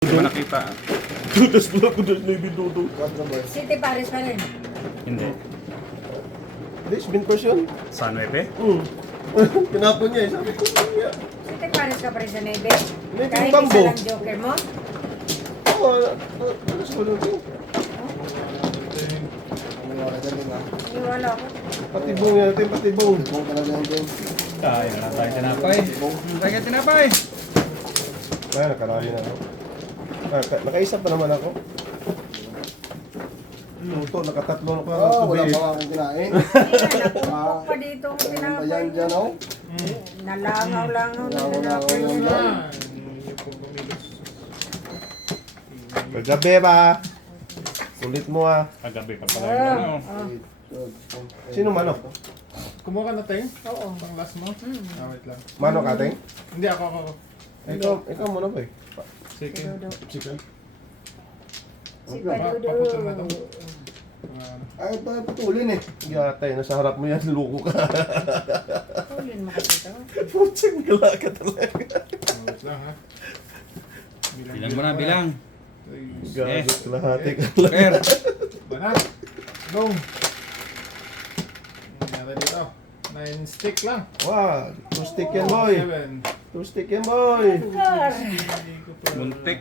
Hindi mo nakita. Dudas pala ko doon na ibinudo. City Paris pa rin. Hindi. This bin person? Sa 9? Kinapon niya eh. Sabi ko niya. City Paris ka pa rin sa Navy? Navy Kahit Bambo. isa lang joker mo? Oo, ano sa balon ko? Iwala ko. Patibong yan natin, patibong. Kaya na tayo tinapay. Tayo ka tinapay. Kaya nakarayo na ako. Nakaisa pa naman ako. Luto, nakatatlo na pa. Wala pa akong kinain. Napumpok pa dito ang Ayan tinapay dyan, niya. oh. Nalangaw-langaw na Langaw-langaw tinapay yan niya. dyan. Magabi ba? Kulit mo ah. Kagabi ka pala. Oh, Ano? Sino manok? Kumuha ka na, Teng? oo. Pang last mo? Wait lang. Manok ating? Hindi, ako. Ikaw muna ba eh? Sige. Padudo. Chicken. Si Paputol na to. Padudo. Ay, ito ay putulin eh. Yatay, nasa harap mo yan, luko ka. Tulin mo kasi ito. Putsing gala ka talaga. Wait lang, ha? Bilang mo na, bilang. Gagot lahati ka lang. Joker. Banat. Go. Nangyari dito. 9 stick lang. Wow, 2 stick yan boy. 7. 2 stick yan boy. Car. Muntik.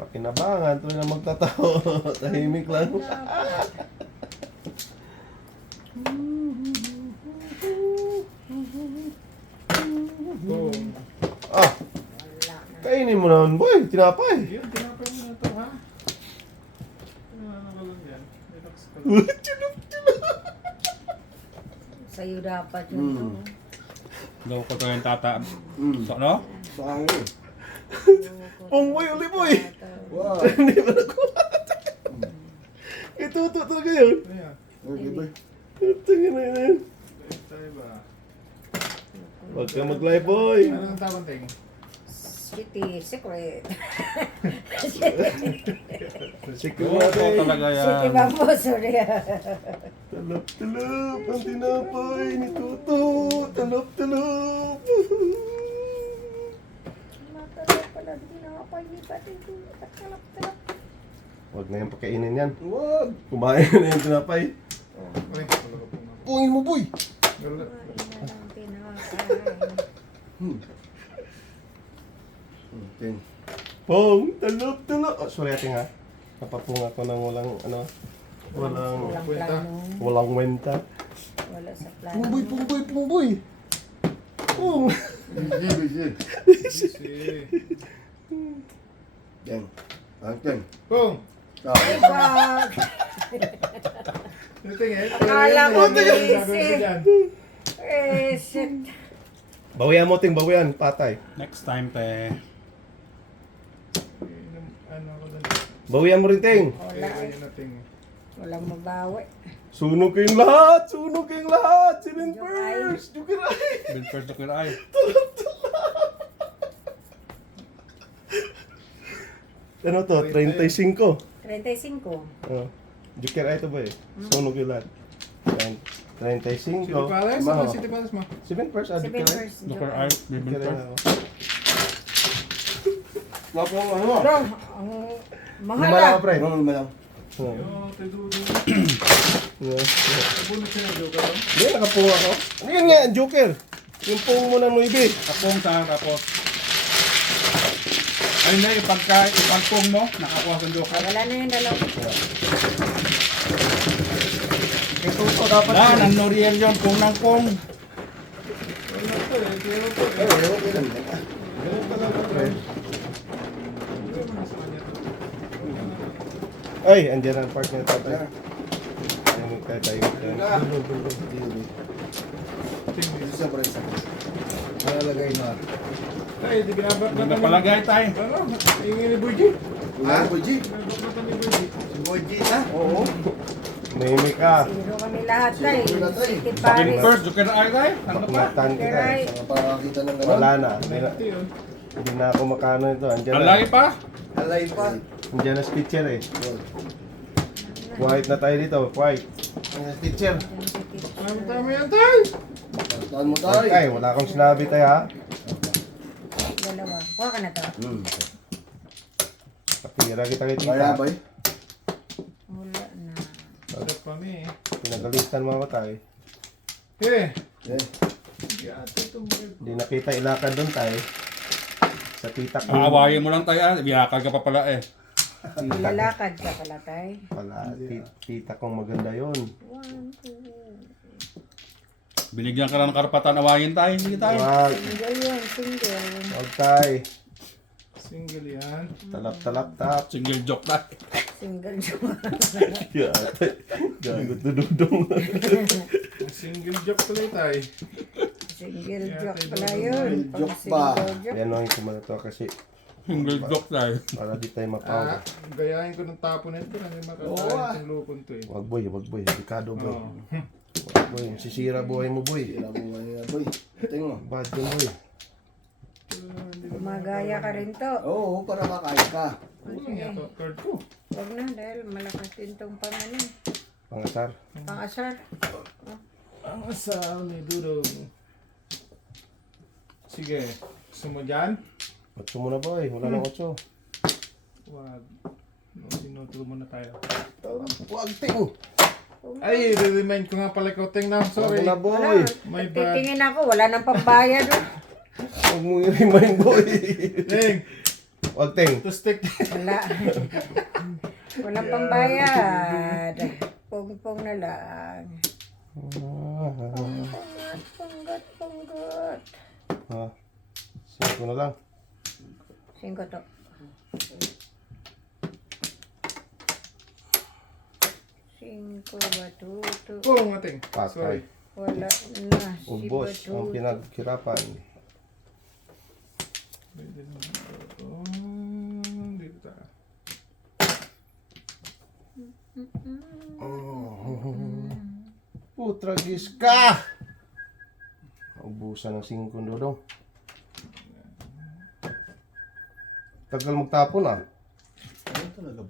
Pakinabangan, tuloy na magtatawa. Tahimik lang. Go. Ah, kainin mo naman boy, tinapay. Yun, tinapay mo na to, ha? Ano ka lang yan? Relax ka lang. Sa'yo dapat yun to. Daw ko to yung tata. Mm. So, ano? Sa hangin. Pungboy uli boy. Wow. Hindi ba nakuha? Ituto talaga yun. Ayan. Okay, boy. Tingin na yun. Wait tayo ba? Huwag ka mag-live boy. Ano ang tawag, Teng? Sweetie, secret. Sikip Oo, natin. talaga yan. City Bambo, sorry. Talap-talap ang tinapay ni Tuto. Talap-talap. Matalap pala, tinapay ni Pati. Talap-talap. Huwag na yung pakainin yan. Wag. Kumain na yung tinapay. Uy, wala ka pong Pungin mo, boy. Wala. Kumain na lang tinapay. Ten. Pong, talap-talap. Oh, sorry ating ha. Napapung ako ng walang, ano, Walang plano. walang wenta. Wala sa plano. Pungboy, pungboy, pungboy. Pong. Busy, busy. Easy. Ten. Ang ten. Boom! Ah. Wag. Yung Teng, eh. Akala ko Ano yung busy. gagawin ko dyan? Eh, shit. Bawian mo ting bawian, patay. Next time, te. Ano ako dun? Bawian mo rin ting. Wala. Kaya yun na, Teng. Walang mabawi. Sunog kayong lahat! Sunog kayong lahat! Silin first! Jukiray! Bill first to kill ay. Ano to? 35. 35. Oh. Jukiray ito ba eh? Sunog yung lahat. 35. City Palace? Maho. Ano City Palace mo? 7 first? Ah, 7 Jukiray. first. Joker ay. Bill Jukiray first. ako. Lapong ano? Pero, ang mahal Lumala ah. ka, pre. Ano naman lang? Oh. Yo, Tedudo. Yeah. Nabunod siya ng joker lang. Hindi, nakapunga ako. Ano yun nga, ang Joker? Yung pong mo ng 9. Kapong sa tapos. Ayun na, ipagpong mo. Nakakuha sa joker. Wala na yung dalawa. Ito ko dapat. Wala, nang Noriel yun. Pong ng pong. Wala to eh. Zero to eh. Okay lang. Ganun talaga, pre. Hindi mo na sa kanya to. Ay, andyan ang part niya tatay. Ayan. Ayun, tayo. Ting, Dito sa presa. Malalagay na. ay, di binabak Hindi na na palagay tayo. Ano? Ingin ni Boy G. Ha? Boy G? Binabak na ni Boy G. Si Boy G, ha? Oo. Nahimik ka. Zero kami lahat tayo. Zero na tayo. City Bill Paris. first, Joker ay tayo. Ano pa? Bakmatan kita. Jokeray. Saka para makita ng gano'n. Wala na. Hindi na, 90 yun. hindi na ako makano ito. Andyan Ang na. lagi pa. Alay pa. Andyan na speaker eh. Yun. White na tayo dito. White. Ang speaker. Tama yan tayo. Saan mo tayo? Ay, wala akong sinabi tayo ha. dalawa. Kuha ka na to. Kapira kita kay Kaya tita. ba eh? Wala na. Sarap kami eh. Pinagalitan mga tay. Eh! Eh. Yata itong bird. Hindi nakita ilakad doon tay. Sa tita ko. Aawayin mo lang tayo ah. Biyakal ka pa pala eh. Lalakad ka pala, tay. Pala, tita kong maganda yon. 1, 2. Binigyan ka lang ng karapatan awayin tayo. Hindi tayo. Wag, Single yun, single. wag tay. Single yan. Talap. Single joke tayo. Single joke. Yate. Gagot na dudong. Single joke tuloy tayo. Single joke pala yun. Single joke pa. Single joke. Yan ang kumano to kasi Single joke tayo. para di tayo mapaw. Gayahin ko ng tapo nito. Hindi makakain itong lupon to eh. Wag boy. Delikado boy. Oh. Wag boy. Sisira buhay mo boy. Sila buhay nila boy. Tingin mo. Bad yun boy. Gumagaya ka rin to. Oo, para makain ka. Sige. Ito, card ko. Huwag na dahil malakas din tong panganin. Pangasar. Pang-asar. Ang asal ni Dudong. Sige. Gusto mo dyan? 8 muna boy. Wala nang 8. Wag. Sinuturo muna tayo. Wag ting. Ay, re-remind ko nga pala ikaw. Tingnan, sorry. Wag na Wala. boy. My bad. Titingin ako. Wala nang pambayad. Wag mo i-remind boy. Ting, Wag ting. to stick. Wala. Walang pambayad. Pong-pong na lang. Punggot. Ah. 5 na lang. 5 to. Cinco ba to? Oo, nga ting. Patay. Sorry. Wala na. Ubos ang pinaghirapan. Dito tayo. Putragis ka! Ubusan ng 5 dodong. Tagal magtapon ah. Ano talaga?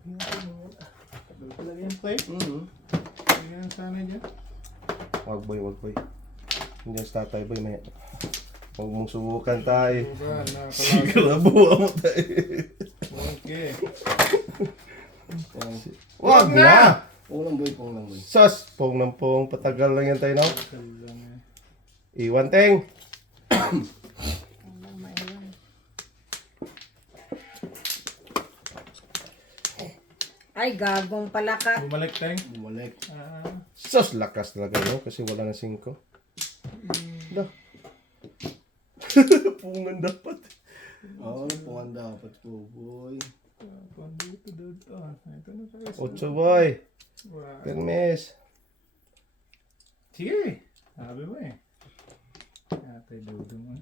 Talaga yung play? Tingnan sana dyan. Wag boy. Hindi sa tatay boy may. Huwag mong subukan tayo. Diba, nakakalagay. Sigurabuha mo tayo. Okay. Wag na! Pong lang boy. Sus! Pong ng pong. Patagal lang yan tayo no? Lang eh. Iwan ting. Ay, gagong pala ka. Bumalik tayong. Bumalik. Sus! Lakas talaga no? Kasi wala na 5. Da. Pungan dapat. Oo, pungan dapat ko boy. Dito. Ito na tayo. 8 boy. Wow. Permis. Sige. Sabi mo eh. Atay Dudong.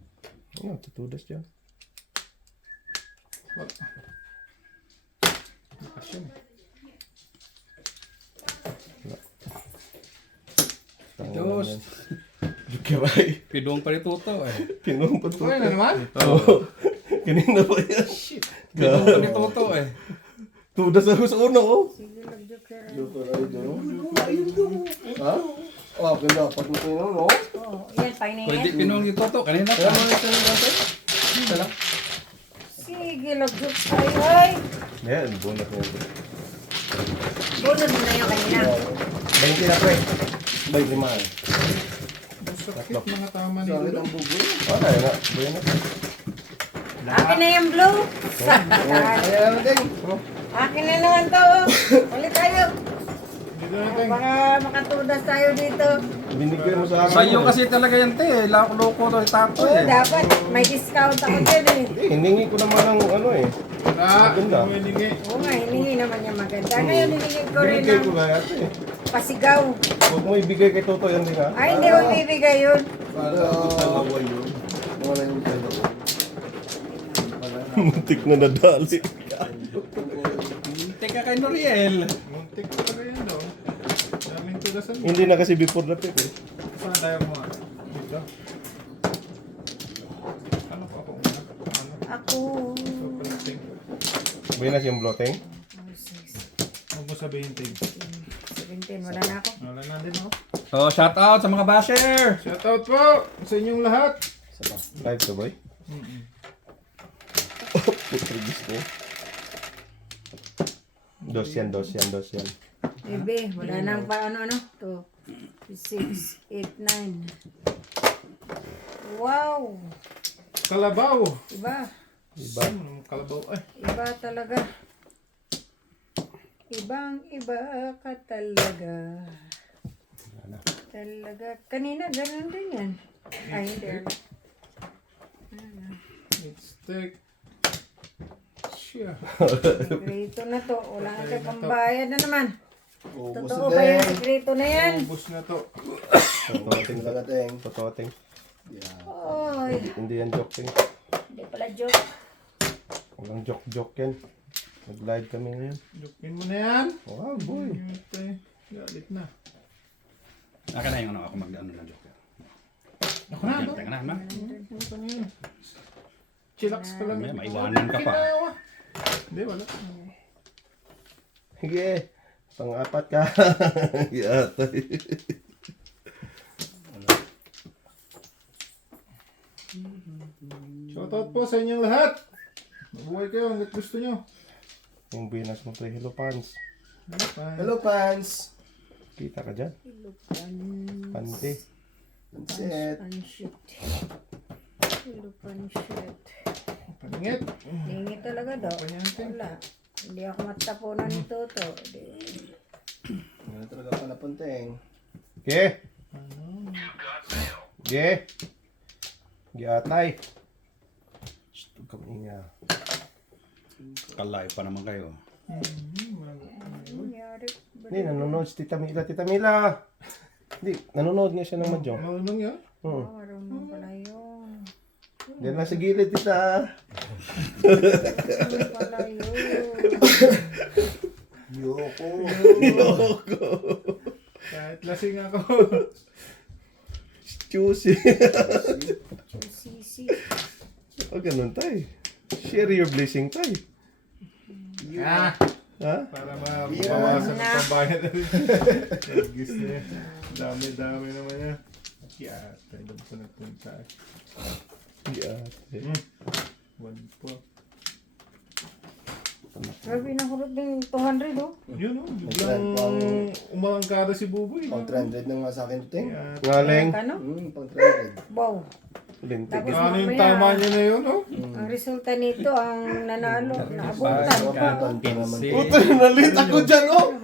Ano, tutudas dyan. Lakas yun eh. Diyos. Jukiray. Pidong pa rin tuto eh. Pinong pa Ano na naman? Oo. Kanina pa yan. Pidong pa rin tuto eh. Tudas ako sa una oh. Sige, nag-joker. Joker ay doon. Ha? Oh, ganda. Pag natin no? Oh, yan, Pwede pahiningin. pinong ni Toto. Kanina Kaya pa. mga ito natin. Isa lang. Sige, nag-joke tayo. Ay, Yan, bonus na yun. bunod mo na yung kanina. 20 na pre. 20 man. Sakit mga tama ni Sakit Dudong. ang buboy. Wala na. Buhay na. Akin na yung blue. Kaya natin. Akin na naman to. Ulit tayo. Dito natin. Para makatudas tayo dito. Binigyan mo sa akin. Sa'yo kasi talaga yan te. Loko to itapo Oo, eh. dapat. May discount ako dyan eh. Hiningi ko naman ng ano eh. Maganda. Humilingi. Oo nga, hiningi naman niya maganda. Ngayon, hiningi ko rin Binigay ng ko kaya ito eh. pasigaw. Huwag mo ibigay kay Toto yan din ha. Ay, hindi ko bibigay yun. Para dalawa yun. Wala yung dalawa. Muntik na nadali. Teka kay Noriel. Muntik ko talaga yan daw. Daming tugasan mo. Hindi na kasi before na pick eh. Saan tayo mo nga? Dito. Ano pa ako? Ano? Ako. So, palating. Buenas yung bloating. Huwag mo sabihin, Ting. 17, wala na ako. Wala na din ako. So shout out sa mga basher. Shoutout po sa inyong lahat. Live to boy. Putragis na. Dos yan. Bebe, wala nang pa ano. 2, 6, 8, 9. Wow! Kalabaw. Iba. Iba. Kalabaw. Ay. Iba talaga. Ibang iba ka talaga. Talaga. Kanina, ganun din yan. Ay, hindi. Let's take. Siya. Sikreto na to. Wala na tayo pambayad na naman. Ubus Totoo na ba yung din. sikreto na yan? Ubus na to. Tototing Talaga, Teng. Tototing. Yeah. Oy, Hindi yan joke ting. hindi pala joke. Walang joke yan. Nag-live kami ngayon. Jukin mo na yan. Wow, boy. Galit na. Akin na yung ano, ako mag-ano ng joke. Ako na ba? Teka na. Chillax ka lang. May maiwanan ka pa. Hindi, wala. Sige. Pang-apat ka. Yatay. Shoutout po sa inyong lahat. Mabuhay kayo hanggat gusto nyo. Yung binas mo pre. Hello fans. Bye. Hello, fans. Kita ka dyan. Ilupan. Pante. That's it. Panshit. Ilupan shit. Paningit. Hingi talaga daw. Panyantin. Wala. Hindi ako matapunan ni Toto. Ano talaga pala Teng? Okay. Okay. Atay. Shh, huwag kang inga. Kalayo pa naman kayo. Nangyari. Hindi, nanonood si Tita Mila. Tita Mila! Hindi, nanonood nga siya ng Mahjong. Marunong yan. Marunong pala yun. Diyan lang sa gilid, Tita. Marunong pala yun. Yoko. Kahit lasing ako. Juicy. Sisi. O, ganun tayo. Share your blessing tayo. Ah! Ha? Para mabawasan ang pambayad na rin. Nagis na yan. Dami-dami naman yan. Yeah, tayo doon po nagpunta. Yeah. One po. Grabe na kulot din 200 oh. Yun o, biglang umangkada si Buboy. Pang 300 na nga sa akin, Teng. Yeah. Ngaling. Kano? Pang 300. Wow. Lintik. Tapos Ano yung mamaya, tama niya na yun, oh? ang resulta nito, ang nanalo, naabutan. Puto, nalit ako dyan, oh!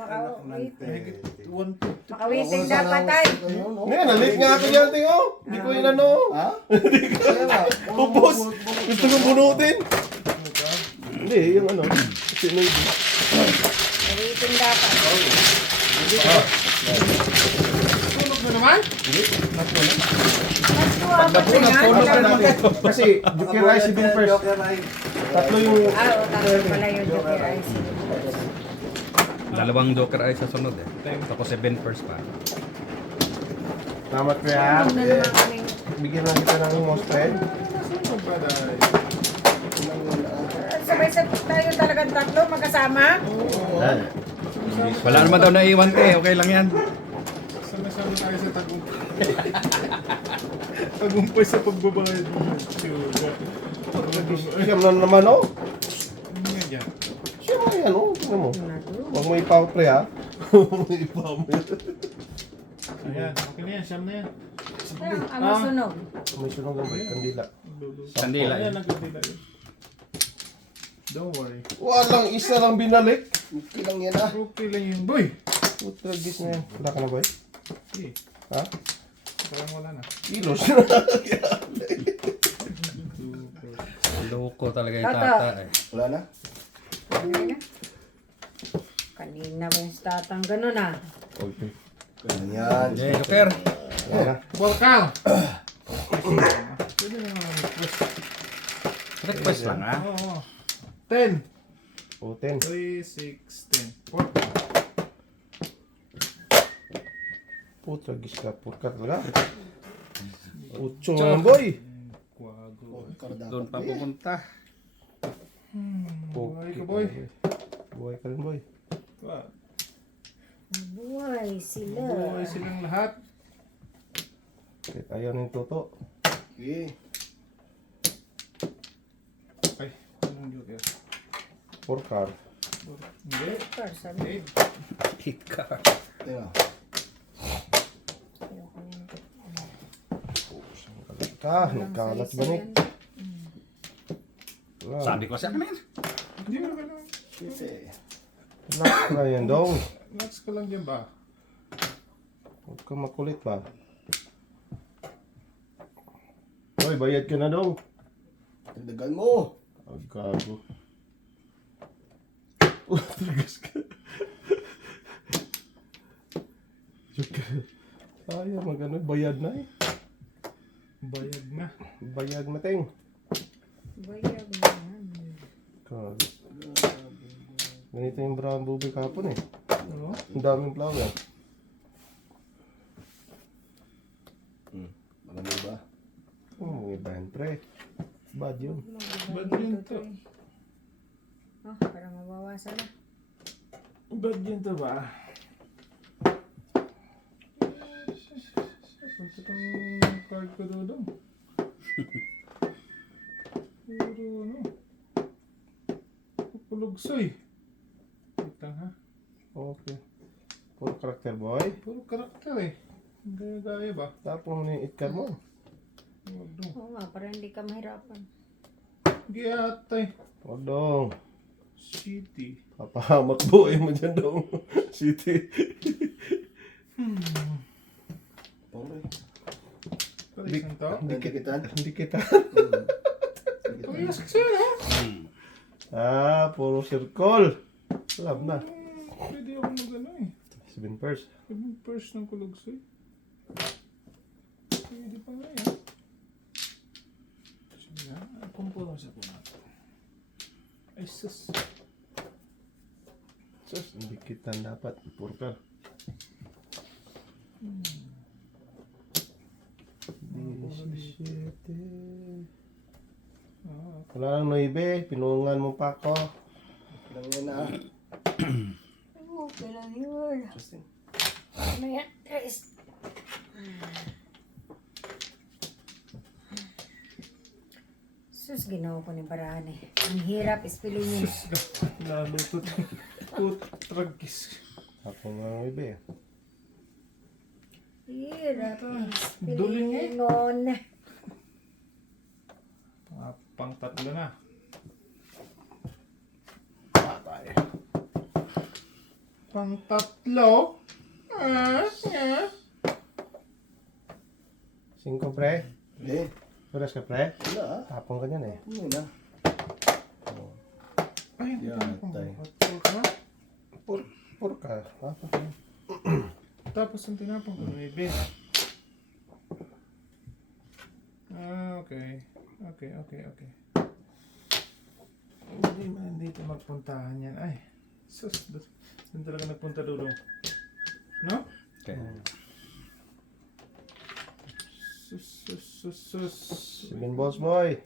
Makawiting dapat ay. Ngayon, nalit nga ako dyan, ting, oh! Hindi ko yun ano. Ha? Kaya nga. Upos! Gusto kong bunutin. Hindi, yung ano. Sino yun? Makawiting dapat. Tulog na naman? Kasi, Joker Rice din first. Tatlo yung... Tatlo pala yung Joker Ice. Dalawang joker ay sa sunod eh. Tapos 7 first pa. Salamat ko yan. Ano naman kaming Bigyan lang kita ng most friend. Sino ba dahil? sabay-sabay tayo talagang tatlo magkasama. Wala naman daw naiwan eh. Okay lang yan. Sama-sama tayo sa tagumpay. Tagumpay sa pagbabayad ng tiyuga. Siyam na naman, oh. Ano yan dyan? Siyam na yan, oh. Tingnan mo. Huwag mo ipaw, pre, ha? Huwag mo ipaw mo. Ayan, okay na yan, siyam na yan. Ang masunog. May sunog ang kandila. Kandila Ayan, eh. nagkandila yun. Don't worry. Walang isa lang binalik. Okay lang yan, ah. Okay lang yun, boy! Putragis na yan. Wala ka na ba, eh? Okay, Ha? parang wala na. Kilos. Loko talaga yung Tata. tata eh. Wala na? Kanina ba yung tatang ganun ah. Okay. Yan. Okay, joker. Wala na. Volcal! Pwede na naman request. Request lang ha. Oo. 10. O, 10. 3, 6, 10. 4. Putragis ka. Purka talaga. Ucho naman, boy. Kwago. Doon pa pupunta. Buhay ka, boy. Buhay ka rin, boy. Wow. Buhay sila. Buhay silang lahat. Kahit ayaw ng toto. Okay. Okay. ang joker. 4 car. Hindi. Car, sabi. 8 car. Tingnan. Ayoko nito. Nagkalat ba ni? Sabi ko sa akin yan. Hindi mo ganun. Kasi, Relax ka lang yan, dong. Max ka lang dyan ba? Huwag ka makulit ba? Hoy, bayad ka na, dong. dagdagan mo. Ay, gago. Tragas ka. Joke. Ayaw, magano, bayad na eh. Bayag na. Bayad na, ting. Bayag na yan. Gago. Ganito yung brown bubay kapon eh. Ano? Ang daming flower. Malamig ba? Oh, may band pre. Bad yun. Bad yun to. Oh, para mabawasan na. Bad yun to ba? Punta tong card ko doon. Puro ano? Pulugsoy. Wait lang ha. Okay. Puro karakter boy. Puro karakter eh. Gaya-gaya ba? Tapos mo na yung itkar mo. Huwag dong. Oo nga, para hindi ka mahirapan. Giyatay. Huwag dong. City. Papahamak buhay mo dyan dong. City. Pangre. Pala isang to. Dikitan. Hindi kita. Pag-iwas kasi no? Puro circle. Love na. Pwede ako mag-ano eh. 7 first. Yung first ng kulugsoy. Pwede pa nga yan. Sige nga, kumpulong sa po natin. Ay sus. Sus, hindi kita dapat. Puro ka. Wala lang 9. Pinungan mo pa ako. Lang yan ah. Oo, kailan yun. Justin. Ano yan, guys? Sus, ginawa ko ni Barahan eh. Ang hirap ispilingin. Nalutot. Putragis. Ako nga 9. Hirap Duling eh. ispilingon. Pang tatlo na. Patay. Pang tatlo? 5 pre. Eh, Puras ka pre. wala ah. Tapong ka dyan eh. Ano na? Ay, hindi Yatay. ko pang ka. Puro ka. Tapos ang tinapong ko, may bin. Okay. Okay. Hindi man dito magpuntahan yan. Ay, sus. Saan talaga nagpunta dulo? No? Okay. Sus. 7 boss boy.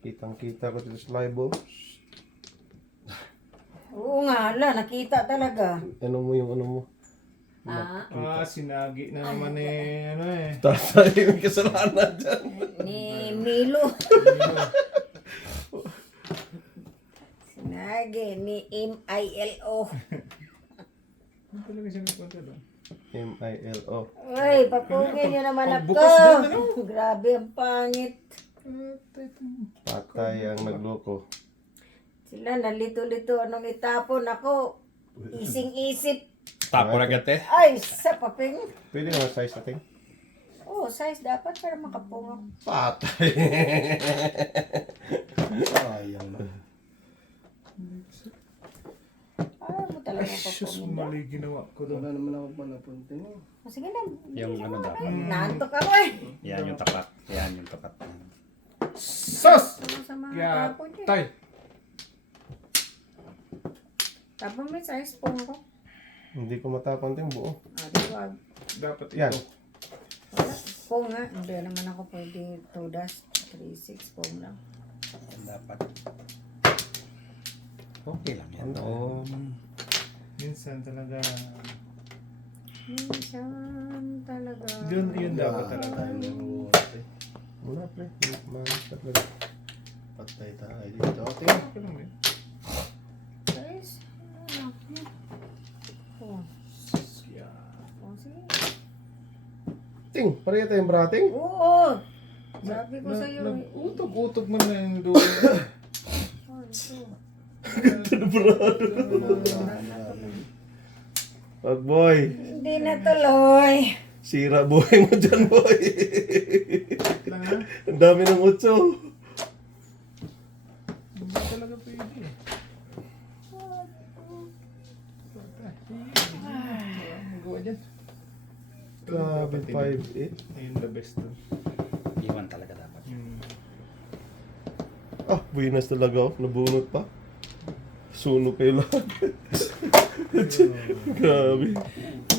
Kitang-kita ko dito sa live oh. Oo nga, ala, nakita talaga. Ano mo yung ano mo? Sinagi na naman ano eh. Tatay yung kasalanan dyan. Ni Milo. Sinagi, ni M-I-L-O. Ano talaga siya nagpunta doon? M-I-L-O. Uy, papugin niyo naman ako. Pagbukas din, ano? Grabe ang pangit. Patay ang nagloko. Sila nalito-lito anong itapon ako. Ising-isip. Tapo agad eh. Ay, sa paping. Pwede naman size natin. Oh, size dapat para makapungaw. Patay. Sayang na. Ayaw mo talaga Sus, papungin. mali ginawa ko doon. Wala naman ako pa napunta niyo. Oh, sige na. Yung ano daw. Naantok ako eh. Yan yung tapat. Yan yung tapat. Sus! Ano sa mga Kaya, tapon niya? tay. Tapon mo yung size pong ko. Hindi ko matapon yung buo. Diba? Dapat Yan. ito. Wala. Pong nga. Hindi naman ako pwede 2 dash 3-6 pong lang. Dapat. Okay lang yan. Oo. Minsan talaga. Minsan talaga. Yun dapat talaga. Tayo. Wala pre. Malas talaga. Patay tayo dito. Guys, ano? Oh. Oh, sige. Ting, pareha tayong brating. Oo. Sabi ko sa'yo. Utok-utok mo na yung dulo. Oh, ito. Pag boy, Hindi natuloy. sira buhay mo dyan boy. Lang ha? Ang dami ng utso. Hindi talaga pwede. Magawa dyan. Grabe, 5-8. Ayun the best doon. Iwan talaga dapat. Ah, buinas talaga oh. Nabunot pa. Sunog kayo lahat. Grabe.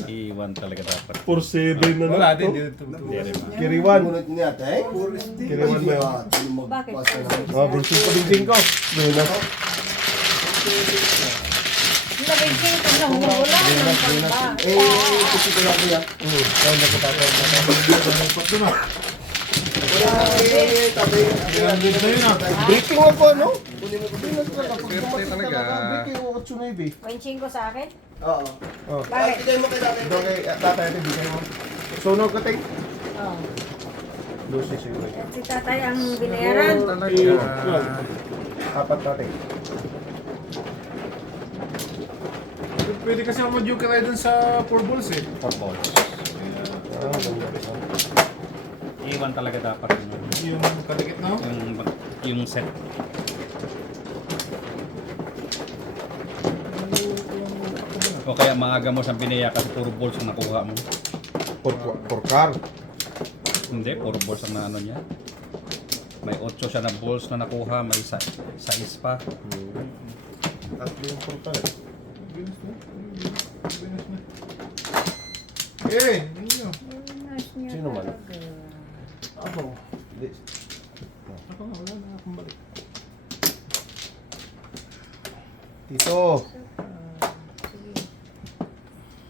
Iwan talaga dapat. 4-7 na Wala lang din to. dito. Kiriwan. Bunot niya, tay. Kiriwan mo yun. Bakit? Ah, versus pa din ko. Buinas. Nabigay ko lang na wala ng pagba. Kasi ko lang niya. Kaya na ko tayo. Doon ah. Tabi. Hindi na yun ah. Breaking ako, no? Kunin mo ko. Swerte talaga. Breaking ako, Tsunabe. Winching ko sa akin? Oo. Oh. Bakit? Bigay mo kay tatay. Ito kay tatay natin, bigay mo. Sunog ka, ting. Oh. Lucy siguro. Si tatay ang binayaran. Apat natin. Pwede kasi ako mag-joke kayo dun sa 4 balls eh. 4 balls. Ah, ganda. Iwan talaga dapat Yung kadikit na ako. yung set. O kaya maaga mo siyang binaya kasi puro balls ang nakuha mo. For car. Hindi, puro balls ang naano niya. May 8 siya na balls na nakuha, may 6 pa. Tatlo yung for car. Bilis na. Bilis na. Eh, ninyo. Nice niya Sino man? talaga. Ako. Hindi. Ako nga, wala na akong balik. Tito. Sige.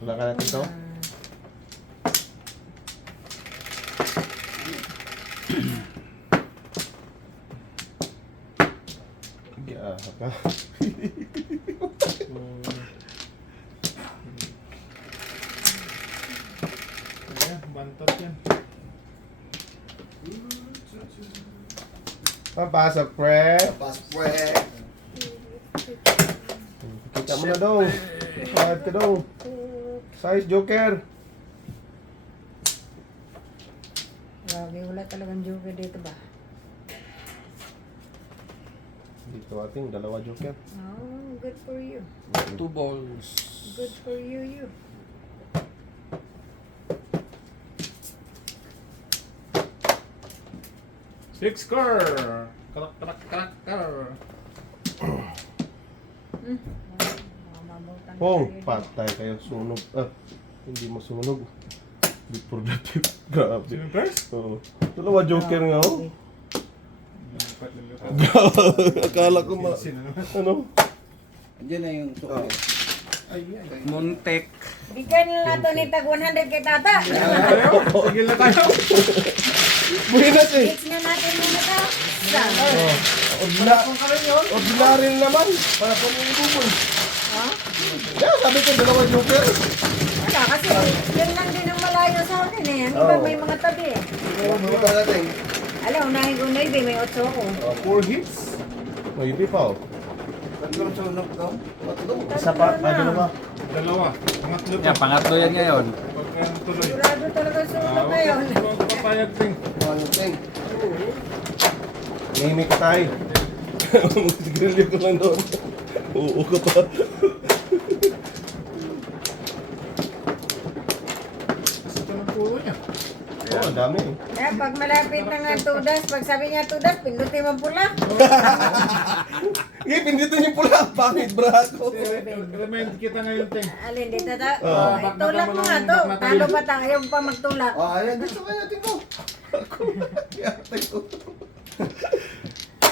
Wala ka na, Tito? Yeah, ka. Ayan, bantot yan. Papasok, pre. Paspwe. Kita mo na daw. Kahit ka daw. Size Joker. Grabe, wala talagang joker dito ba? Dito ating dalawa Joker. Oh, good for you. 2 balls. Good for you. Six car! Kalak, kalak, kalak, car! Mamabutan Pong, tayo patay kayo. Sunog. Ah, hindi mo sunog. Before that. Grabe. Sino yung first? Oo. Dalawa Joker nga, oh. dito. Akala ko ma... Sino naman? Ano? Andiyan na yung tukay. Ay, ay. Montek. Bigyan nila nato ni tag 100 kay tata. Tayo? Tigil na tayo. Buenas eh. Fix na natin muna ta. Ordinary naman. Para pa mo ibubol. Ha? Yeah, sabi ko dalawa Joker. Wala kasi yun lang din ang malayo sa akin eh. Ang iba may mga tabi eh. Buta natin. Alam, unahin ko na may 8 ako. 4 hits? May ibi pa, oh. Tatlong sunog daw. Tatlo. Isa pa, dalawa. Dalawa. Pangatlo pa. Yan, pangatlo yan ngayon. Pagka tuloy. Sigurado talaga sunog ngayon. Huwag papayag ting. Ano, ting? Nahimik ka tayo. Grilyo ko lang doon. Oo ka pa. Kasi ito ng puro niya. Oo, ang dami eh. Kaya pag malapit na nga tudas, pag sabi niya tudas, pindutin mo pula. Eh, pinditin yung pula. Pangit, brako. Remind kita ngayon ting. Alin, dito ta. Oo. Tulak mo nga to. Talo pa tayo, ayaw pa magtulak. Ah, ayan. Dito kaya, ting ko. Yatay ko.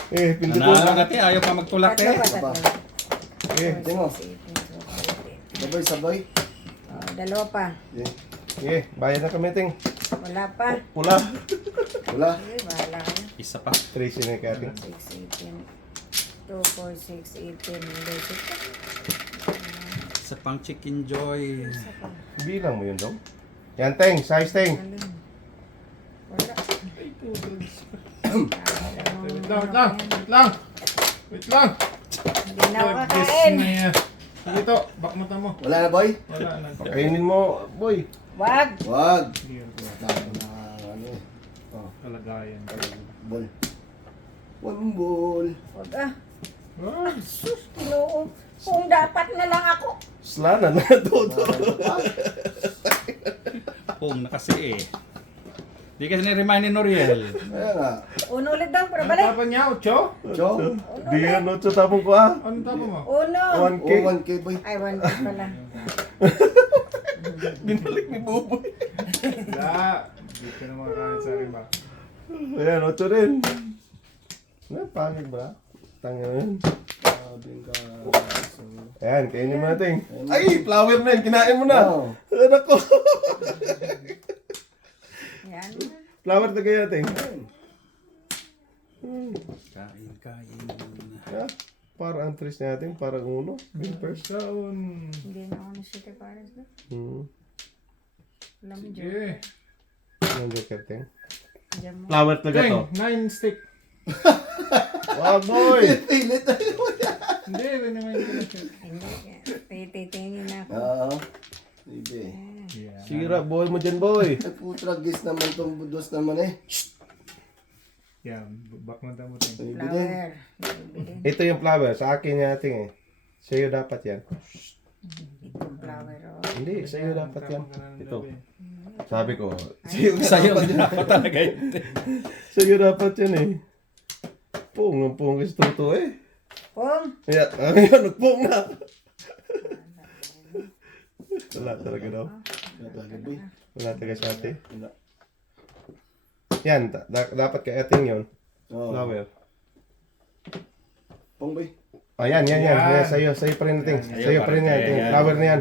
Eh, pinditin Ano mo. agad eh, ayaw pa magtulak Tatlo eh. pa, tatlo. Eh, Ting mo. Sabay. Oh, dalawa pa. bayad na kami, ting. Wala pa. Pula. Wala. Ay, bahala ka na. Isa pa. 13 na kay ating. 6, 18. 2, 4, 6, 18. Basic pa. Isa pang Chicken Joy. Isa pa. Bilang mo yun, Dong. Yan, Teng. Size, Teng. Alin? Wala. Wait lang. Wait lang. Hindi na ako Nag-guess kakain. na yan. Sige to, bakmata mo. Wala na, boy? Wala na. Kainin mo, boy. Wag. Wag. Here, Tama na, ano eh. Oh, kalagayan. ball. One ball. Wag ah. Ah, Sus, Ginoo. Kung dapat na lang ako. Slana na, Dodo. Pong na kasi eh. Di kasi ni-remind ni Noriel. Kaya nga. Uno ulit daw, para ano balik. tapan niya? 8? Chong. Di yan, no, tapong ko ah. Ano tapan mo? Uno. 1K. Oh, 1K, boy. Ay, 1 pala. Binalik ni Buboy. Wala. Hindi ka na makakain sa akin ba? Ayan, 8 rin. Na, pangit ba? Tanga yun. Sabi ka. Ayan, kainin mo natin. Ay, flower na yun. Kinain mo na. Oh. Anak ko. Yan. Flower na kaya natin. Kain. Ah, para ang tris natin, parang uno. Bimpers. Kaon. Hindi na ako nasita para sa. Alam mo, Diyo. Sige. Yung joker, Teng. Diyan mo. Flower talaga to. Teng, 9 stick. Wow, boy! Pilit na yun. Hindi, naman ko na siya. Hindi. Titingin na ako. Oo. Sige. Yeah. Sira, boy mo dyan, boy. Ay, putra, gis naman tong budos naman eh. Yan, bakmata mo Teng. Ay, bilhin. Flower. Bilhin. Ito yung flower. Sa akin natin eh. Sa'yo dapat yan. Itong flower. Oh. Hindi, sa'yo dapat yan. Tapang ka na ng Ito. gabi. Sabi ko, sa'yo Sa'yo dapat din yan. ako talaga yun. Sa'yo dapat yan eh. Pung, ang pung kasi tuto eh. Pong. Ayan, ngayon, nagpung na. Wala talaga daw. Wala talaga, boy. Wala talaga sa ate. Wala. Yan, dapat kay ating yun. Oo. Flower. Pong, boy. Ayan, yan. Yan. Sa'yo pa rin natin. Yan, Sa'yo pa rin yan. yan, yan. Flower na yan.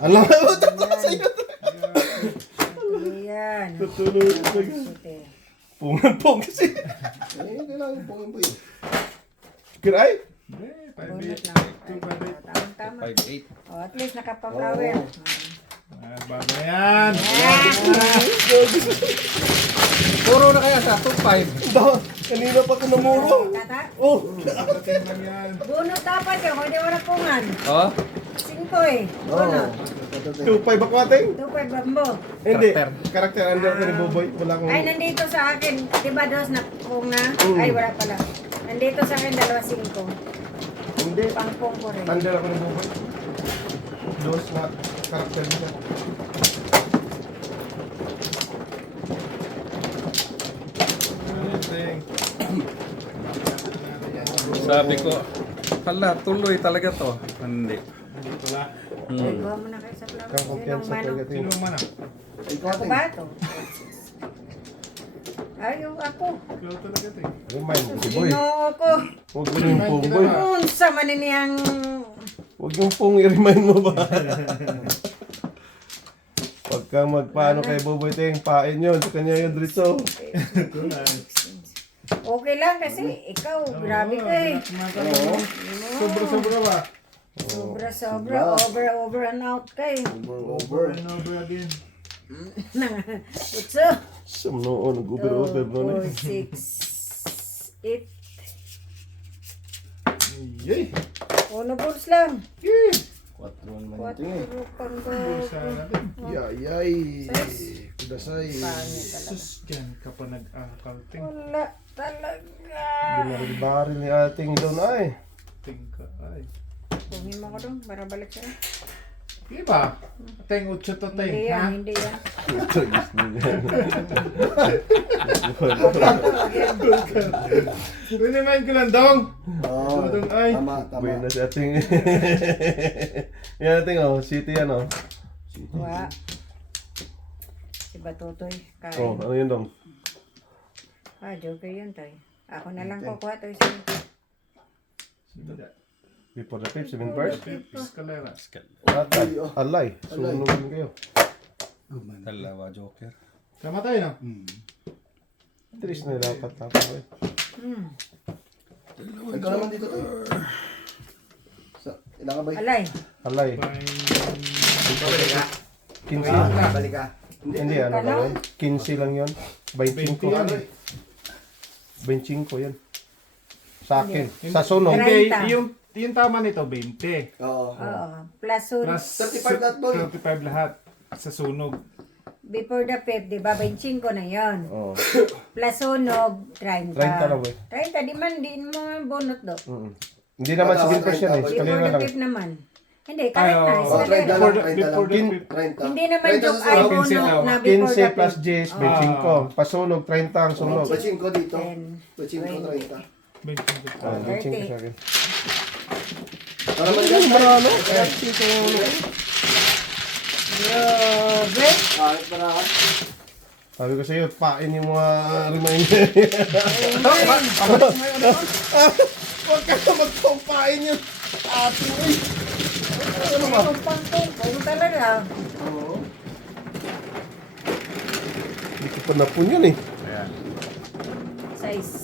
Alam mo, sa'yo. Tuloy yan. Tutuloy. Sute. Pung kasi. Ay, kailangan pong, boy. Kiray? Hindi, Bunot 5-8. lang. Tama-tama. 5-8. Oh, at least nakapa-flower. Oo. Bago na yan. Puro na kaya sa 2-5. Ba, kanina pa ko namuro. Tata. Oh, Pagdating lang yan. Bunot dapat yun. Hindi mo na pungan. Oh, 5 eh. Oo. Bunot. 2-5 ako ating? 2 bambo. Hindi. Karakter. Karakter under ko ni Boboy. Wala akong... Ay, nandito sa akin. Diba dos na pung na? Ay, wala pala. Nandito sa akin 2-5. Hindi. Pangpong ko rin. Under ako ni Boboy. Dos na karakter niya. Teng. sabi ko, hala, tuloy talaga to. Hindi. Hindi pala. Ay, gawa mo na kayo sa flower. Kang Sinong kumpiyansa manok? talaga Sino ito. man ah? Ikaw, Ako Teng. ba ito? Ayaw ako. Ikaw talaga Teng. Remind mo si Boy. Ginoo ko. Huwag mo yung pong, Boy. Unsa man niyang Huwag yung pong i-remind mo ba? Huwag kang magpaano kay Boboy Teng. Pain yun. Sa kanya yun, Dritso. okay lang kasi ikaw, grabe ka eh. Sobra-sobra ba? Sobra, over and out ka eh. Over. And over again. Utso. Siyam noon. Nag-over-over noon eh. 4, 6, 8. Yay! Uno balls lang. 4 naman ito eh. 4 pang Bulsa natin. Yay! Kudasay. Pangit talaga. Sus, dyan ka pa nag-akal Teng. Wala talaga. Binaril-baril ni ating doon ay. Teng ka ay. Pungin mo ko dong para balik siya. Di ba? Teng, 8 to Teng. Hindi Ha? yan, hindi yan. Riniman ko lang dong. Oo. Dong ay. Tama, tama. Buenas ating. Yan ating oh. City yan oh. Wa. Si Batutoy. Oh, Kain. ano yun dong? Ah, joker yun toy. Ako na lang kukuha toy sa Before the fifth, 7 first. Escalera. Atay. Alay. Sunog din kayo. Dalawa joker. Tama tayo no? Tris na dapat tapos boy. Ikaw naman dito tayo. Ilan ka ba? Alay. Alay. Fine. 15. Balik ka. Hindi ano ba yun? 15 lang yun. 25 yan. 25 yan. Sa akin. Sa sunog. Hindi, 30. yung tama nito, 20. Oo. Oo. Plus sun. Plus 35 lahat, boy. 35 lahat sa sunog. Before the 5, di ba? 25 na yon. Oo. Plus sunog, 30. 30 lang boy. 30, di mo bonot do. Hindi naman sa Gilbert yan eh. Before Eskalera the lang. 5 naman. Hindi, kahit Ay, na. oo. Oh, 30 Eskalera. lang, 30 lang. Before the Kin- 30. Hindi naman 30 joke sa ay sunog. Pinsin uno daw. na before 15 the plus 5. 10, 25. Pasunog, 30 ang sunog. Bachin ko dito. 10, Bachin ko 30. 20. Ah, 25 sa akin. Para maligas Ano tayo. ba ano? Grabe. Kahit para ka. Sabi ko sa iyo, pain yung mga reminder. Huwag ka na magpampain yun. Ate mo eh. Ano ba? Kung talaga. Oo. Hindi ko pa napun yun eh. Ayan. Size.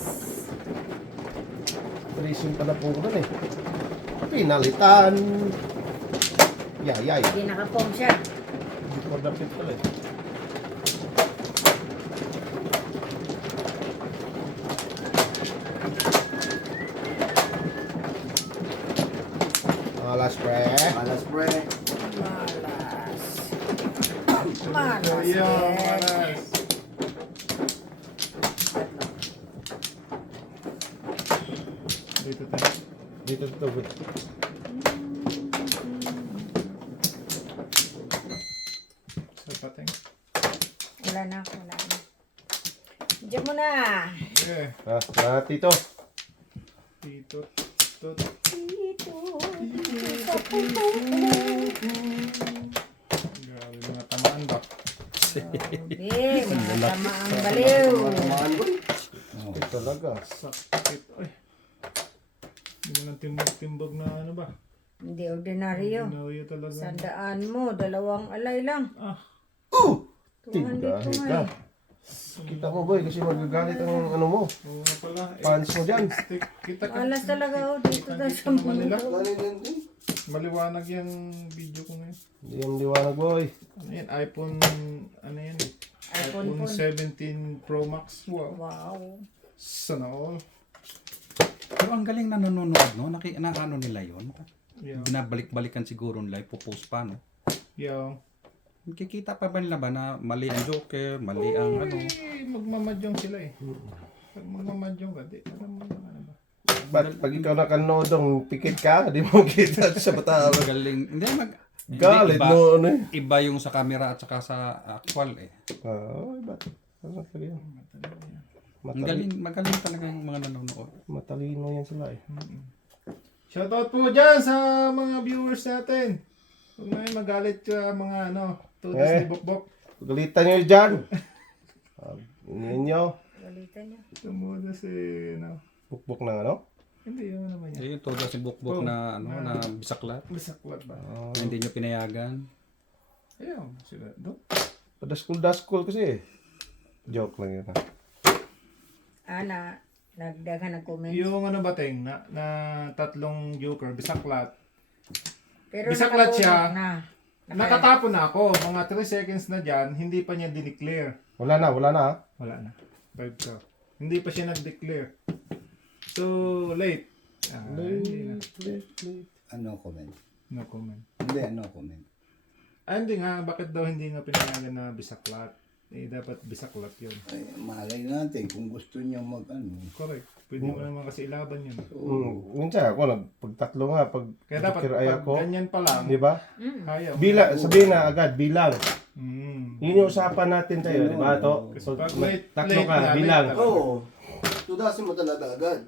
Tracing pa na po ko dun eh. Pinalitan. Yay. Hindi nakapong siya. Hindi ko dapit pala eh. Alas pre. Alas pre. Malas. So, Malas. yung eh. malas. Dito tayo. Dito to. Sa pateng. Wala na. Diyan mo na. Yeah. Tito. Dito. Dito. Grabe mga tamaan ba? Grabe. Masama ang baliw. Tumaan ko eh. Ito talaga. Sakit. Ay. Hindi mo lang timbog-timbog na ano ba? Hindi ordinaryo. Ginawin talaga. Sandaan mo. 2 alay lang. Ah. Tuhan dito Tiga. nga. Kita mo boy kasi magagalit ang ano mo. Oo nga pala. Fans mo dyan. Kita Malas talaga ako dito na sa naman nila. Galing din din. Maliwanag yung video ko ngayon. Hindi yung liwanag boy. Ano yan? iPhone, ano yan? iPhone iPhone phone. 17 Pro Max. Wow. Wow. Sana all. Pero ang galing na nanonood, no? Na ano nila yun? Yeah. Binabalik-balikan siguro nila, ipopost pa, no? Yeah. Kikita pa ba nila ba na mali ang Joker, mali ang ano? Eh, magmamadyong sila eh. Pag magmamadyong ka, di alam mo yung ano ba? Ba't pag ikaw nakanodong pikit ka, di mo kita sa bata. Galing. Hindi, Galit iba, mo ano eh. iba yung sa camera at saka sa actual eh. Ba't? Ano talaga yan? Magaling talaga yung mga nanonood. Matalino yan sila eh. Shoutout po dyan sa mga viewers natin. Huwag na yung magalit sa mga ano, tudas Eh. ni Bokbok. Galitan nyo dyan. Ingin nyo. Galitan niya. Tumuda si, ano, Bukbuk ng ano? hindi yung ano ba yan? Yung todo si Bukbuk na ano na bisaklat. Bisaklat ba? Na hindi nyo pinayagan. Ayun, sila. Do? Padaskul kasi eh. Joke lang yun ha. Nagdagan ng comment. Yung ano ba, Teng, na tatlong joker, bisaklat. Pero Bisaklat siya. nakabunot na. Nakatapon na ako. Mga 3 seconds na dyan, hindi pa niya dineclare. Wala na ha. Wala na. 5 ka. Hindi pa siya nag-declare. So, late. Hindi na. Ano comment? No comment. Hindi, no comment. Hindi nga. Bakit daw hindi nga pinayagan na bisaklat? Eh, dapat bisaklat yun. Ay, malay natin kung gusto niya mag-ano. Correct. Pwede mo naman kasi ilaban yun. Minsan ako, pagtatlo nga, pag Kaya dapat, ay pag ako, ganyan pa lang, di ba? kaya mo. Bilang, sabihin na agad, bilang. Mm. Yun yung usapan natin tayo, di ba? To, Kasi pag pag late, tatlo late ka, na, bilang. late talaga. Oo. Tudasin mo talaga agad.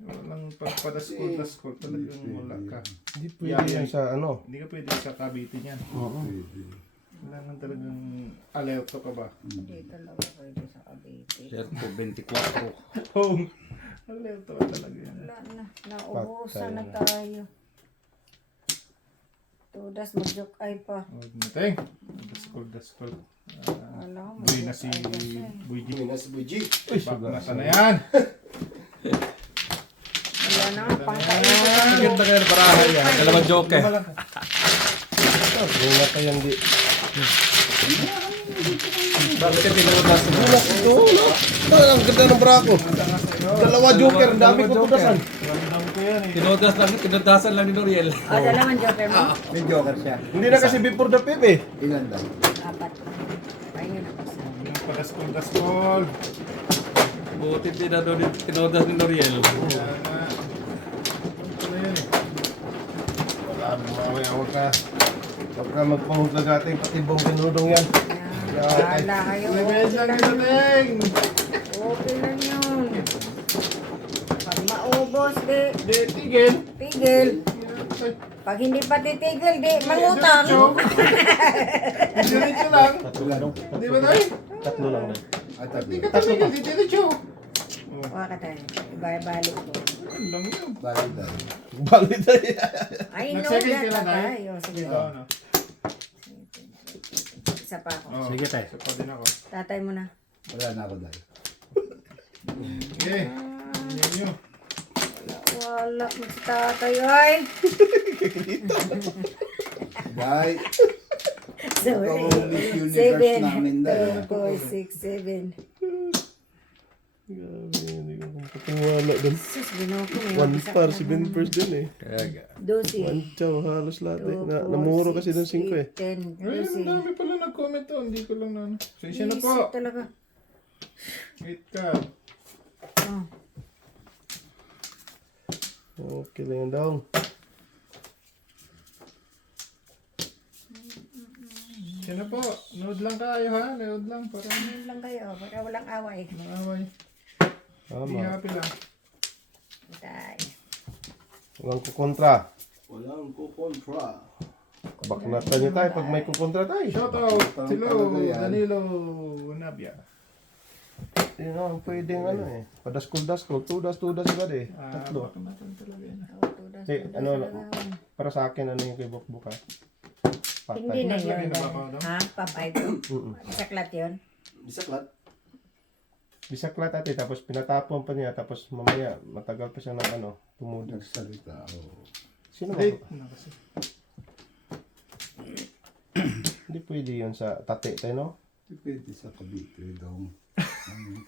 Walang pagpadaskol talagang wala ka. Hindi pwede yan sa ano. Hindi ka pwede sa kabitin yan. Wala nang talagang alerto ka ba? Hindi talaga pwede sa Cavite. Share po 24. Oh, alerto ka talaga yan. Wala na. Naubusan na Patay tayo. Tudas, mag-joke ay pa. Huwag na, Teng. Daskol. Wala ko. Buhay na si Buy G. Minas Buji. Back na sana yan. Wala na. Pangkain ko Ang sa ganda kayo ng baraha yan. Dalawang joker. Yung nata yan di. Bakit ka tinutas mo? Ito, no? Ang ganda ng brako. Dalawa joker, ang dami ko tudasan. Ramdam ko yan eh. Tinutasan lang ni Noriel. dalawang joker mo. May joker siya. Hindi na kasi before the pip eh. Ilan daw? 4. Pahinga na kasi. Yung padaskol. Buti tinutas ni Noriel. Kaya nga. Ito na yan eh. Wala, mamaya huwag ka magpahutlag ating patibong pinudong yan. Wala kayo. Lamig lang kita, Teng. Okay lang yun. Pag maubos, Di, tigil. tigil. Pag hindi pa titigil, mangutang. Diretso lang. Di ba tayo? Tatlo lang na. At Di tatlo. ka tumigil, di diretso. Huwag ka tayo. Ibalik ko. Ang lang yun. Balik daw. Balit na yan. I know Nag-second that ka na tayo? tayo. Sige. Ikaw, ano? Isa pa ako. Oh, Sige, tayo. Isa pa din ako. Tatay mo na. Wala na ako dahil. Okay. Yan yun. Wala mo si tatay ay. Dahil, Sorry. ikaw ang Miss Universe namin dahil. 10, 4, 6, 7. Hindi ko kapangwala dun. Sus, ginawa ko. May One mapisak star, na 7 first dun eh. Kaya 12. One chow, halos lahat eh. Namuro kasi dun 5 eh. 10, Ay, ang 12. dami pala nag-comment to. Hindi ko lang na ano. Sensya na po. Isip talaga. Wait ka. Oh. Okay lang yan daw. Sensya na po. Nood lang kayo ha. Nood lang. Para Ano lang kayo, para walang away. maaway. Hindi Tama. happy lang. Tay. Walang kukontra. Walang kukontra. Baknatan niyo tayo pag may kukontra tayo. Shout out. Parang Hello. talaga yan. Danilo Nabia. Yun ang pwedeng ano eh. Padaskol-daskol. Tudas agad eh. Tatlo. Baka natin talaga yan. Tudas, Eh, tudas ano, talaga. para sa akin, ano yung kay Bukbuk ha? Hindi na Naglagay yun. na ba ako, no? Ha? Papay ko? Mm-mm. Saklat yun? Bisaklat. Bisaklat ate, tapos pinatapon pa niya, tapos mamaya, matagal pa siya ng ano, tumudas. Nagsalita. Oh. Sino Date ba? na kasi. Hindi pwede yun sa tate tayo, no? Depende sa Cavite daw. Ang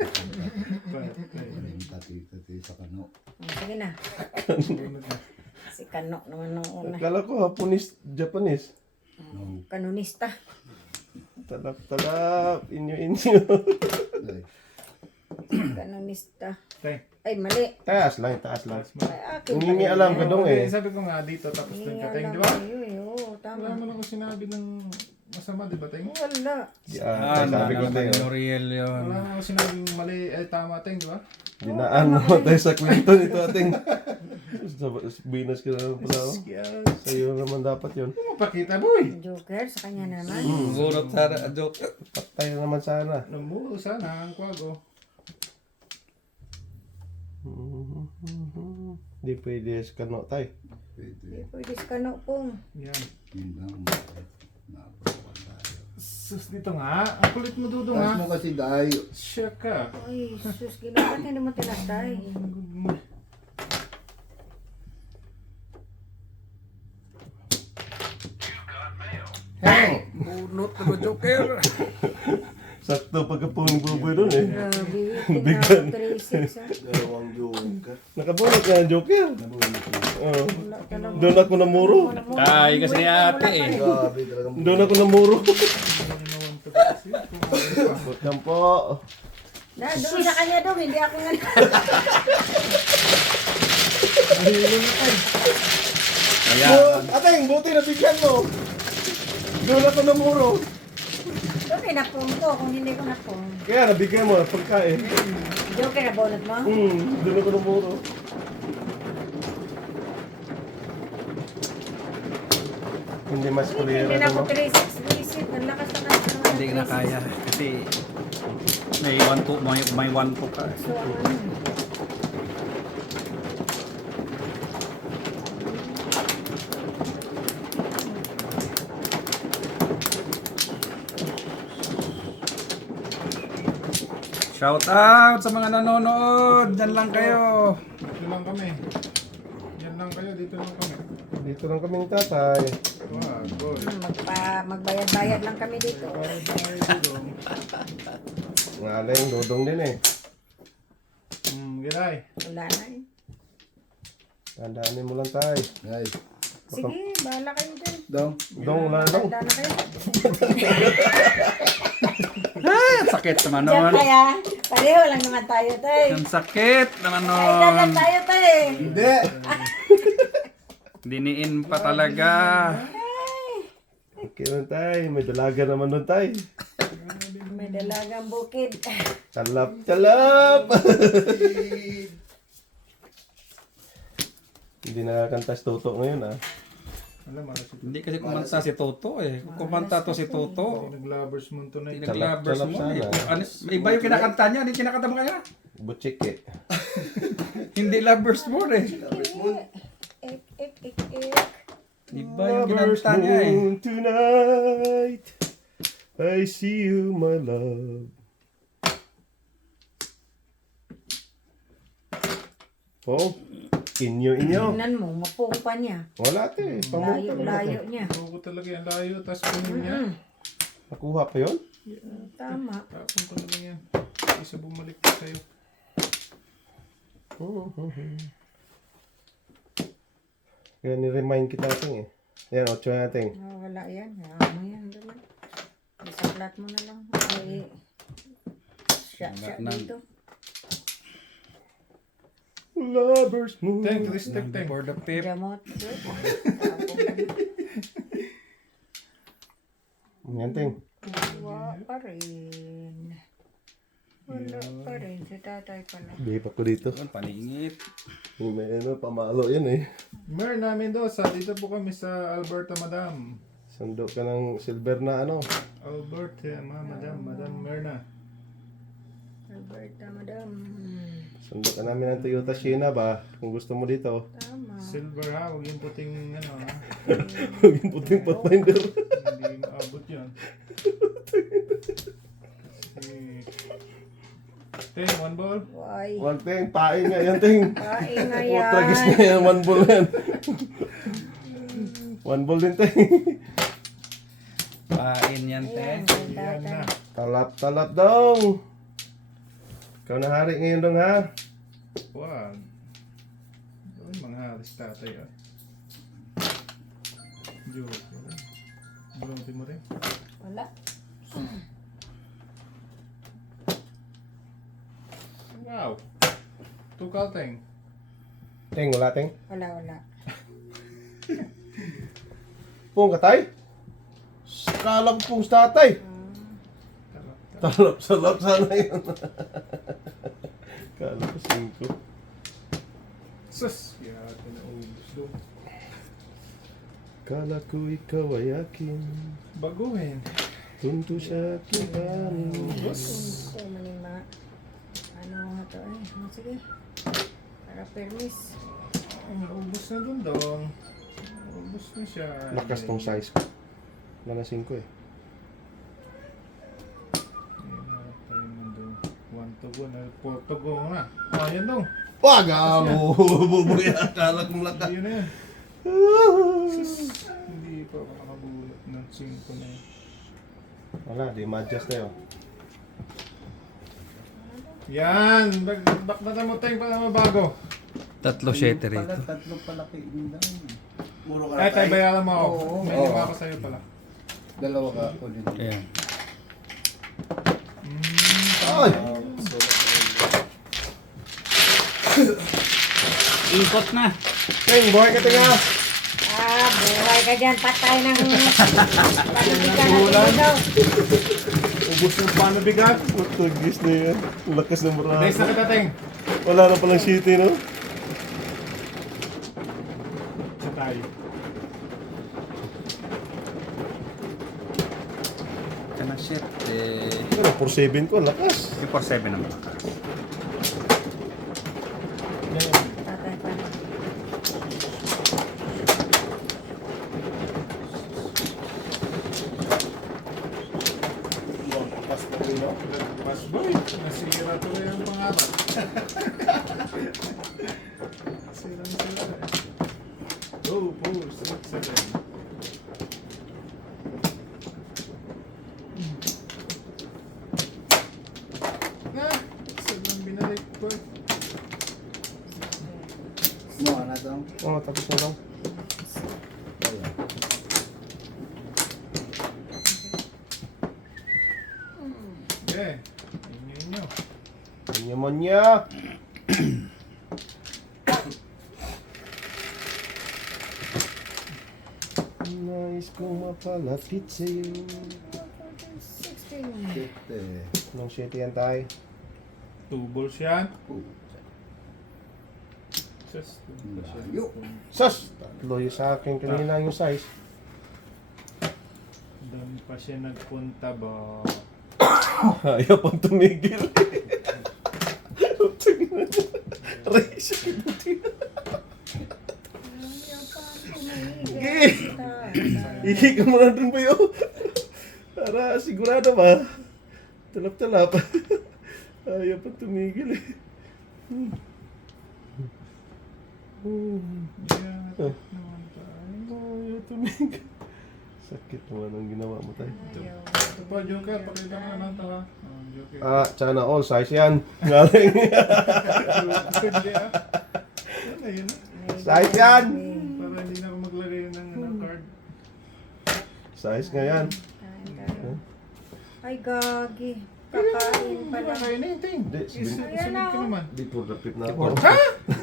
tati sa kano. Sige na. Si Kano naman nung una. Akala ko Haponis, Japanese. No. Kanonista. Talap, inyo. Dahil, Kanonista. Teng. Ay, mali. Taas lang. Ay, akin. Humingi alam ka dong eh. Sabi ko nga dito tapos doon ka, Teng. Di ba? Oo, tama. Wala mo lang ako sinabi ng masama, di ba, Teng? Wala. Ah, sabi ko naman ni tayo. Noriel yun. Wala mo ako sinabing mali, tama, Teng, di ba? Dinaan mo tayo sa kwento nito ating. Binas ka na lang pala. Oh. Yes. Sa'yo naman dapat yun. Pakita, boy! Joker, sa kanya naman. Gurot sana, joke. Patay na naman sana. Namuro sana ang kwago. Hindi pwede sa kano tayo. pwede. Pwede sa Kano pong. Yan. Yun lang. Napawan tayo. Sus, dito nga. Ang kulit mo, Dudong, Taas ha? mo kasi dahil. Siya ka. Ay, sus, ginawa hindi mo tinatay. Hey! Bunot na ba joker? Sakto pagkapuning buboy doon eh. Grabe, Bigyan. 3-6 ah. Dalawang joker. Nakabunot ka ng joker. Oo. Wala talaga. Doon ako namuro. Tayo kasi ni ate eh. Grabe talagang Doon ako namuro. Abot lang po. Na, doon sa kanya daw, hindi ako nga. Ayan. Ateng, buti na bigyan mo. Doon ako namuro. Doon ay napong ko, kung hindi ko napong. Kaya nabigyan mo ng pagkain. Joker na bonus mo? Doon ako namuro. Hindi mas kulira Hindi na ako no? 3-6 visit. Ang lakas na kasi naman. Hindi na kaya. Kasi may 1-2, may 1-2 ka. So, ano? Shout out sa mga nanonood. Diyan lang kayo. Dito lang kami. Yan lang kayo, dito lang kami. Dito lang kaming tatay. Wow, good. Magbayad-bayad lang kami dito. Bye-bye, Dudong. Ngaling, dudong din eh. Giray. Wala na eh. Tandaanin mo lang tay. Ay, Sige, bahala kayo dyan. dong. Dong, wala na dong. Tanda na kayo. Ay, sakit naman Diyan nun. kaya, pareho lang naman tayo tayo. Ang sakit naman Ay, dadan nun. tayo tayo. Hindi. Diniin pa talaga. Okay lang tay. May dalaga naman nun tay. May dalagang bukid. Talap, talap! Hindi nakakanta si Toto ngayon ah. Alam, malas ito. Hindi kasi kumanta si Toto eh. Kung kumanta to si Toto, Nag-lovers moon tonight. nag-lovers Talap mo sana. eh. May iba yung kinakanta niya. Ano yung kinakanta mo kaya? Butchik eh. Hindi lovers mo eh. Ik. Iba yung kinakanta niya eh. Moon tonight, I see you, my love. Oh, inyo. Tingnan mo, mapong pa niya. Wala te, pamunta na Layo natin. niya. Ako talaga yung layo, tapos kunin niya. Nakuha pa yun? Tama. Tapon ko na lang yan. Isa bumalik pa sa'yo. Kaya ni-remind kita natin eh. Yan, 8 natin. Wala yan. Hayaan mo yan. Naman. Isaklat mo na lang. Ay, siya Wala na. dito. Lovers moon. Teng, Christec, Teng. For the pip. Jamot. Yan, Ting. Wala pa rin. Wala pa rin. Si tatay pala. Hindi pa ko dito. Paningit. May ano, pamalo yan eh. Mer namin Mendoza, dito po kami sa Alberta, Madam. Sando ka ng silver na ano. Alberta, Madam Merna. Alberta, madam. Sando ka namin ng Toyota Sienna ba? Kung gusto mo dito. Tama. Silver ha, huwag yung puting ano ha. Huwag yung puting pathfinder. Hindi maabot yun. Teng, one ball. Why? One Ting, paing nga yan, Ting. Kain na Tragis yan. na yan, one ball yan. One ball din, Ting. Pain yan, Ayan, te. si Yan na. tatay. Talap dong. Ikaw na hari ngayon dong ha. Wag. Ay, mga haris tatay ah. Joke. Buluntin mo rin. Wala. Wow. Tukal, Teng. Ting, wala Ting. Wala. Pung katay. Kala ko pung tatay. Talap sana yun. Kala ko 5. Sus! Kaya ito na ubus doon. Kala ko ikaw ay akin. Baguhin. Tunto sa aking kanin. Ito manima. Ano nga to eh. Sige. Para permis. Ubus na doon dong. Ubus na siya. Lakas tong size ko. Wala na 5 eh. Ayan na tayo nandun. 1 to go na. 4 to go na. Ayan dong. Wag mo! Bubuya. Kala kong lakas. Ayun na yan. Sus! Hindi pa ako nakabulot ng 5 na yun. Wala, di ma-adjust tayo. Yan! Back na mo tayo para mabago. 3-7 Pala, rito. tatlo pala kayo lang. Muro ka Ay, tayo tayo. bayaran mo ako. Oo. May Oo. lima ako sa'yo pala. Dalawa ka ulit. Ayan. Ay! Ikot na. Ting, buhay ka Ting ha! Buhay ka dyan. Patay ng panibigan natin daw. Ubus yung panabigat. Matugis na yan. Lakas ng marami. Next na kita, Teng. Wala na palang shitty, no? Sa tayo. Ito na shit. Eh, Pero 4-7 ko, ang lakas. yung 4-7 naman. Tatay pala. Mas boy. Nasira Sirang-sira eh. Go, 4, 6, 7. Ah! Salang binalik ko eh. Mukha na daw. Oo, tapos na lang. Wala. Okay. Inyo. Pneumonia. Nais kong mapalapit sa'yo. 16. Siyete. Nung 7 yan tayo. 2 balls yan. Just Layo. Sus! Tatlo yung sa akin kanina yung size. doon pa siya nagpunta ba? Ayaw pang tumigil. Race. Ihi ka muna dun ba yun? Para sigurado ba? Talap-talap. Ayaw pang tumigil eh. Yeah, naman tayo. Ayaw tumigil. Sakit naman ang ginawa mo tayo. Ito pa, Joker. Pakita mo naman ito ha. Oh, Joker. Sana all size yan. Galing. Pwede ah. Yan na yun. Size yan! Para hindi na ako maglagay ng card. Size nga yan. Ay, gagi. Kakain Hindi pala. ba kayo na yung ting? Hindi, Sunod ka naman. Di for the pit na Before, ako.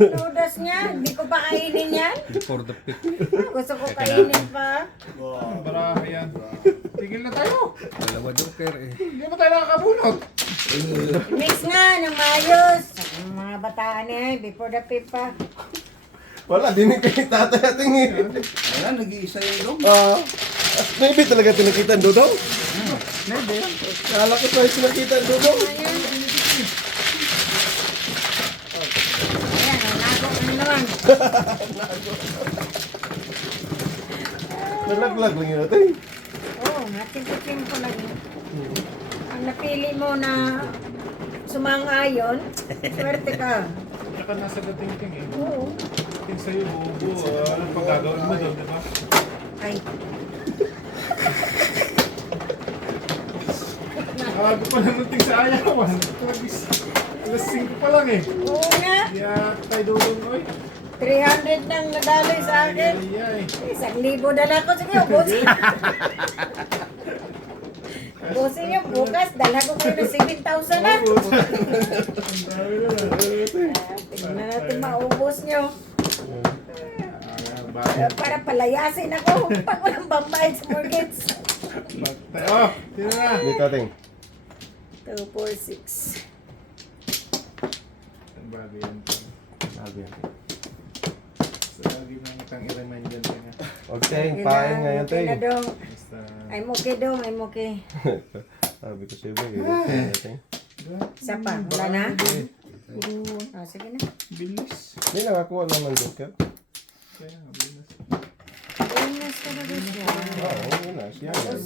Noodles niya. Hindi ko pa kainin yan. before the pit. Gusto ko kainin pa. Ang baraha yan. Tigil na tayo. Dalawa joker eh. Hindi mo tayo nakakabunot. Mix nga ng mayos. Ang mga bataan eh. Before the pipa. Wala, dinig kay tatay ating eh. Wala, nag-iisa yun dong. Maybe talaga tinakita ang dudong. Maybe yan. Kala ko tayo sinakita ang dudong. Ayan, nago ka na naman. Nalaglag lang yun natin. Oo, natin ko lang yun. Ang napili mo na sumang-ayon, swerte ka. Tsaka nasa dating-ting eh. Oo. Ting sa'yo, bubo. Anong pagagawin mo doon, di ba? Ay, Ako pa lang ng ting sa ayawan. Alas 5 pa lang eh. oo nga. Kaya tayo dulong oy. 300 nang nadaloy sa akin. Ay, 1,000 dala ko. Sige, ubusin. Ubusin niyo bukas. Dala ko kayo ng 7,000 na. Ang dami na lang. Tingnan natin maubos niyo. Bakit? Para palayasin ako pag walang bambayad sa mortgage. Oh, sino na? Dito ating. 2, 4, 6. Ang bagay yan. Sabi yan. Sa lagi ng itang ilaman dyan. Huwag tayong pain ngayon Okay na tayo. dong. Basta... I'm okay dong, I'm okay. Sabi ko sa'yo, eh. Isa pa, wala na? Oh, sige na. Bilis. Hindi nakakuha naman joker. Kaya nga, bilis. Bonus ka na doon siya. Oo, yun na. Siya yan.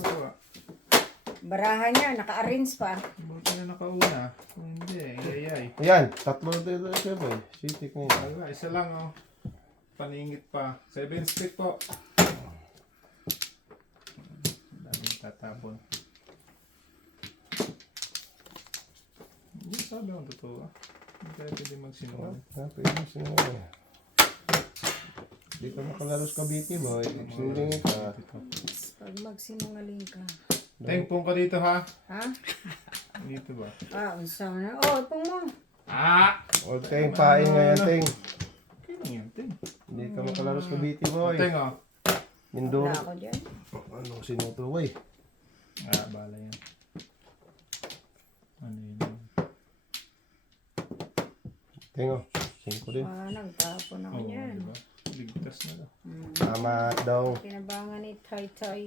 Baraha niya, naka-arrange pa. Buti na nakauna. Kung hindi, iyayay. Yan, tatlo dito siya boy. Sitik ngayon. Wala, isa lang oh. Paningit pa. 7 stick po. Daming tatapon. Hindi sabi akong totoo. Hindi tayo pwede magsinungaling. Pwede sinungaling. Hindi ka makalaro sa Cavite boy. Sinungaling ka. Pag magsinungaling ka. Tengpong ka dito ha. Ha? Dito ba? Ah, unsa na. Oh, ipong mo. Ah! Huwag tayong pain ngayon ting. Okay lang yan, Teng. Hindi ka makalaro sa Cavite boy. Teng oh. Mindoro. Wala ako dyan. Anong sinuto boy? Ah, bala yan. Ano yun? Tingo. 5 din. Ah, nagtapon ako Oo, dyan. diba? Ligtas na daw. Tama daw. Kinabangan ni Tay Tay.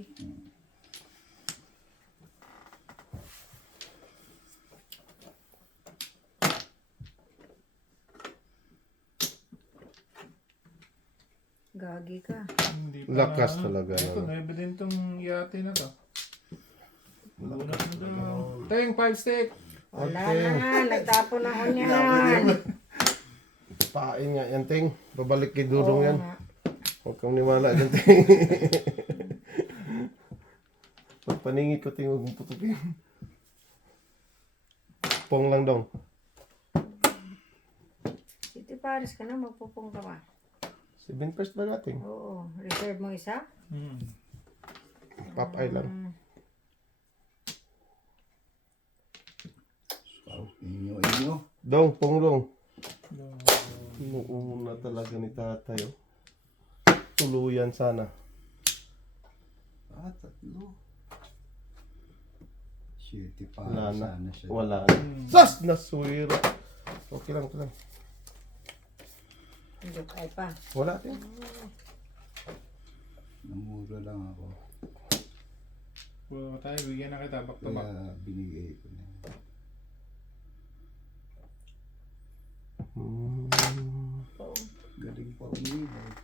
Gagi ka. Hindi pa Lakas na, talaga, Ito, no? na din tong yate na to. Bunot na daw. Teng, 5 stick! Wala na nga, nagtapon ako niyan. Pain nga yan, Ting. Babalik kay Dudong Oo yan. nga. Huwag kang niwala dyan, Ting. Pagpaningit ko, Ting, huwag mong putukin. Pong lang daw. City Paris ka na, magpupong ka ba? 7 first ba natin? Oo. Reserve mo isa? Pop eye lang. Inyo. Dong, pong dong. Inuuna talaga ni tatay, oh. Tuluyan sana. Ah, tatlo. Shitty pa. Wala na. Sana siya. Wala na. Sas! Naswira. Okay lang, okay lang. Hindi ay pa. Wala, Ting. Namura lang ako. Puro tayo, bigyan na kita back to back. Kaya binigay ko na. Galing pa umibig.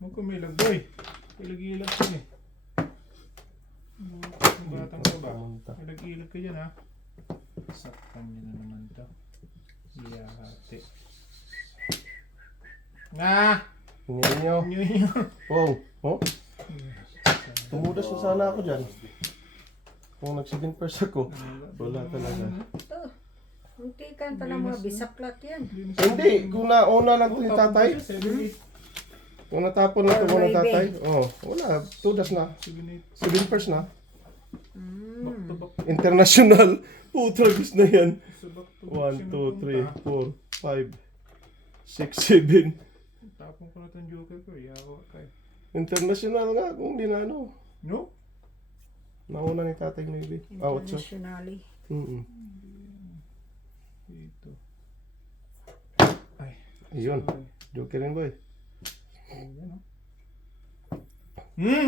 Huwag kumilag, boy. Ilag-ilag ka eh. Ang batang ka ba? Ilag-ilag ka dyan, ha? Saktan niya na naman to. Iyahati. Nga! Hingin nyo. Nyo. Pong. Oh? Tumudas na sana ako dyan. Kung nag-7 first ako, wala talaga. Ito. Muntikan pa lang mga bisaklat yan. Hindi, kung nauna lang ito yung tatay. Kung natapon na ito muna tatay. Oh, wala. Tudas na. 7 first na. Back to back. International. Tragis na yan. Sa back to 1, back. 2, 3, 4, 5, 6, 7. Tapong ko na itong joker ko. Yawa kayo. International nga kung di na ano. No? Nauna ni tatay maybe. Ah, 8. Internationally. Dito. Ay. Ayun. Sorry. Joker rin boy. Ayan, oh.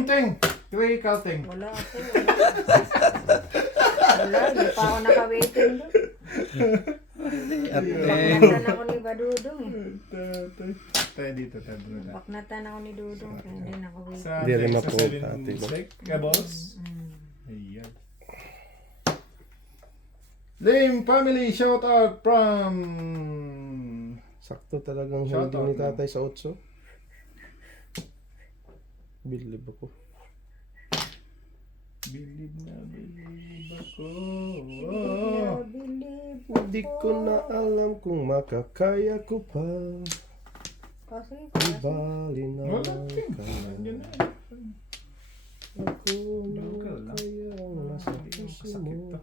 Ting! Critical ting. Wala ako. Wala. Hindi pa ako naka-waiting doon. Baknatan ako ni Badudong eh. Tayo dito, tayo dito. Baknatan ako ni Dudong. Kaya hindi naka-waiting. Sa Hindi rin sa mapo, seven ate, no? stick, boss. Ayan. Lame family shout out from Sakto talagang Shout holding out, ni tatay sa 8. Believe ako. Believe ako. Believe Hindi ko na alam kung makakaya ko pa. Kasi, Ibali na Wala ting. Andyan na. ako na Joker lang. kaya ang nasa Hindi ko puso kasakit mo. to.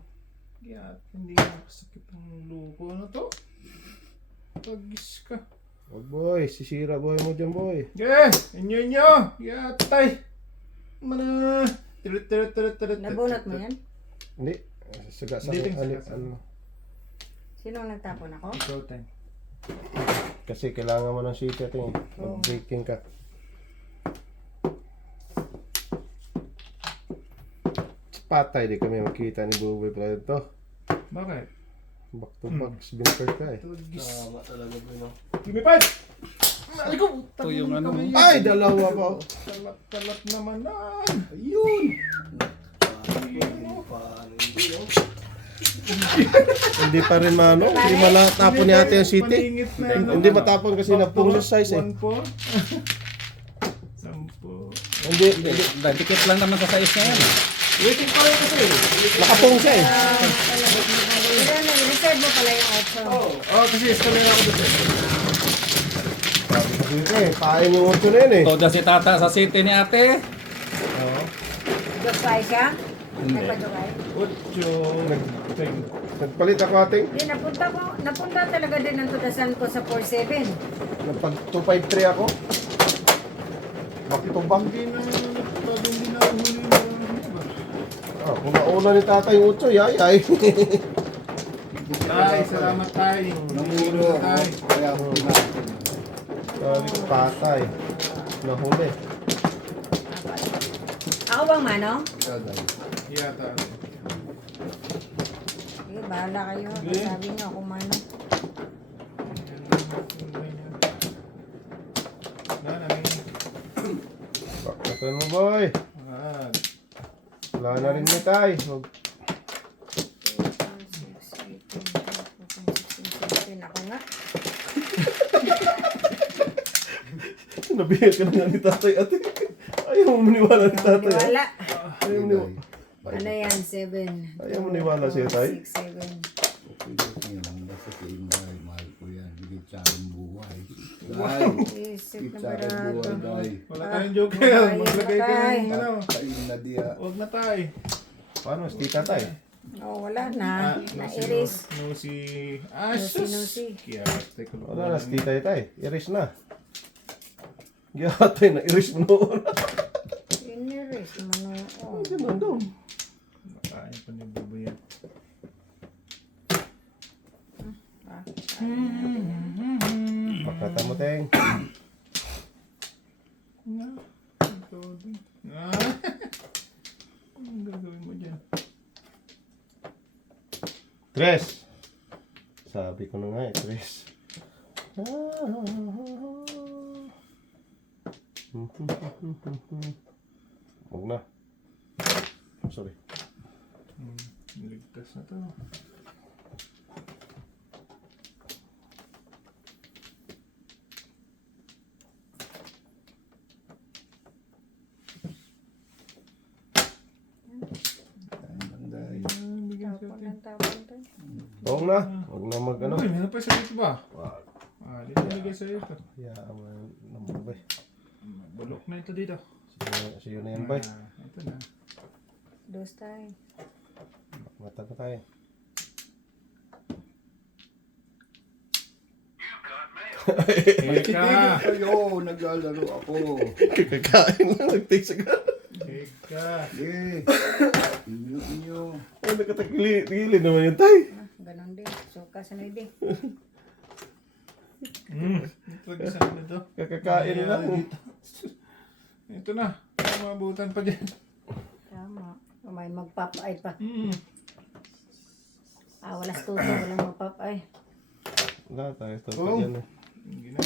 Hindi ko kasakit ang lupo. Ano to? Tagis ka. Wag boy, sisira boy mo dyan boy. Inyo. Yatay. Mana. nabunot mo yan? Hindi. Saga sa Hindi, ting, ano, saga. ano. Sino ang nagtapon ako? Ikaw tayo. Kasi kailangan mo ng city ito eh. Mag-breaking ka. Patay di kami makita ni Buboy pala ito. Bakit? Back to back, binker ka eh. Tagis. Tama talaga po no. Give me five! Ay ko! Ito yung ano. Ay, dalawa pa. Talat naman na! Ayun! Paano hindi no? Hindi pa rin mano. Hindi matapon ni ate yung city. Paningit na ano. Hindi matapon kasi na-pong size eh. 1 po. 10. Hindi, Dikit lang naman sa size niya yan. Waiting pa rin kasi. nakapong siya eh. Pero reserve mo pala yung 8. Oh, kasi iskamera ako dito. Sabi kasi ito eh, pain yung 8 na yun eh. Todo si tata sa city ni ate. Oo. Jokay siya? Nagpa-jokay? 8. Nagpalit ako ating. Hindi, napunta talaga din ang tudasan ko sa 47. Napag 253 ako. Back to back. Hindi na huli na. Ah, kung nauna ni tatay yung 8, yayay. Tay, salamat tay. Namuro ako. Tay. Kaya ako natin. Sabi ko, patay. Nahuli. Ako bang mano? Yata. Sige, bahala kayo. Sabi niyo ako mano. Bakatan mo boy. Ah, Wala na rin ni tay. 16, 17, ako nga. Sinabihan ka na nga ni tatay ate. Ayaw mo maniwala ni tatay. ah. Wala. Ayaw mo maniwala. Ano yan? 7. Ayaw mo maniwala siya tay. 6, 7. Okay, okay lang. Basta sa inyo, mahal, mahal ko yan. Higit sa aking buhay. Dahil, Isip higit na sa aking barado. buhay, dahil. Wala tayong joker. Ayun, Maglagay ka patay. ng ano. Kain na diya. Huwag na tayo. Paano? Si tatay. Oh, wala na. Na-iris. No si... Ah, Nusi, sus! nusi. Kaya, teka lang. Wala na, si tay. Iris na. Gatay na, iris mo noon. Iniris. Mano. Oh. Ganun daw. Makain pa ni Bubo yan. Pakata mo, Teng. Ito din. Ah! Anong gagawin mo dyan? Tres. Sabi ko na nga eh, tres. Huwag na. Sorry. Ligtas na to. Kain lang dahil. Bigyan sa Tapon atin. lang, tapon to. Huwag na. Huwag na mag ano. Uy, meron pa sa dito ba? Wag. Ah, dito nilagay sa ito. Hayaan mo naman ba. Bulok na ito dito. Siyo na yan ba. Ah, ito na. Dos tayo. Matag na tayo. Eka! Ayo, naglalaro ako. Kakain lang. Nag-taste agad. Eka! Eh, inyo. Ay, nakatagili naman yun tay. Ah, ganon din. Suka sa din. Ito isa na ito. Kakakain lang. Ito na. Mabutan pa dyan. Tama. May magpapay pa. Mm. Ah, wala stuto. Walang magpapay. Wala tayo. Ito Oh. dyan eh. Hindi na.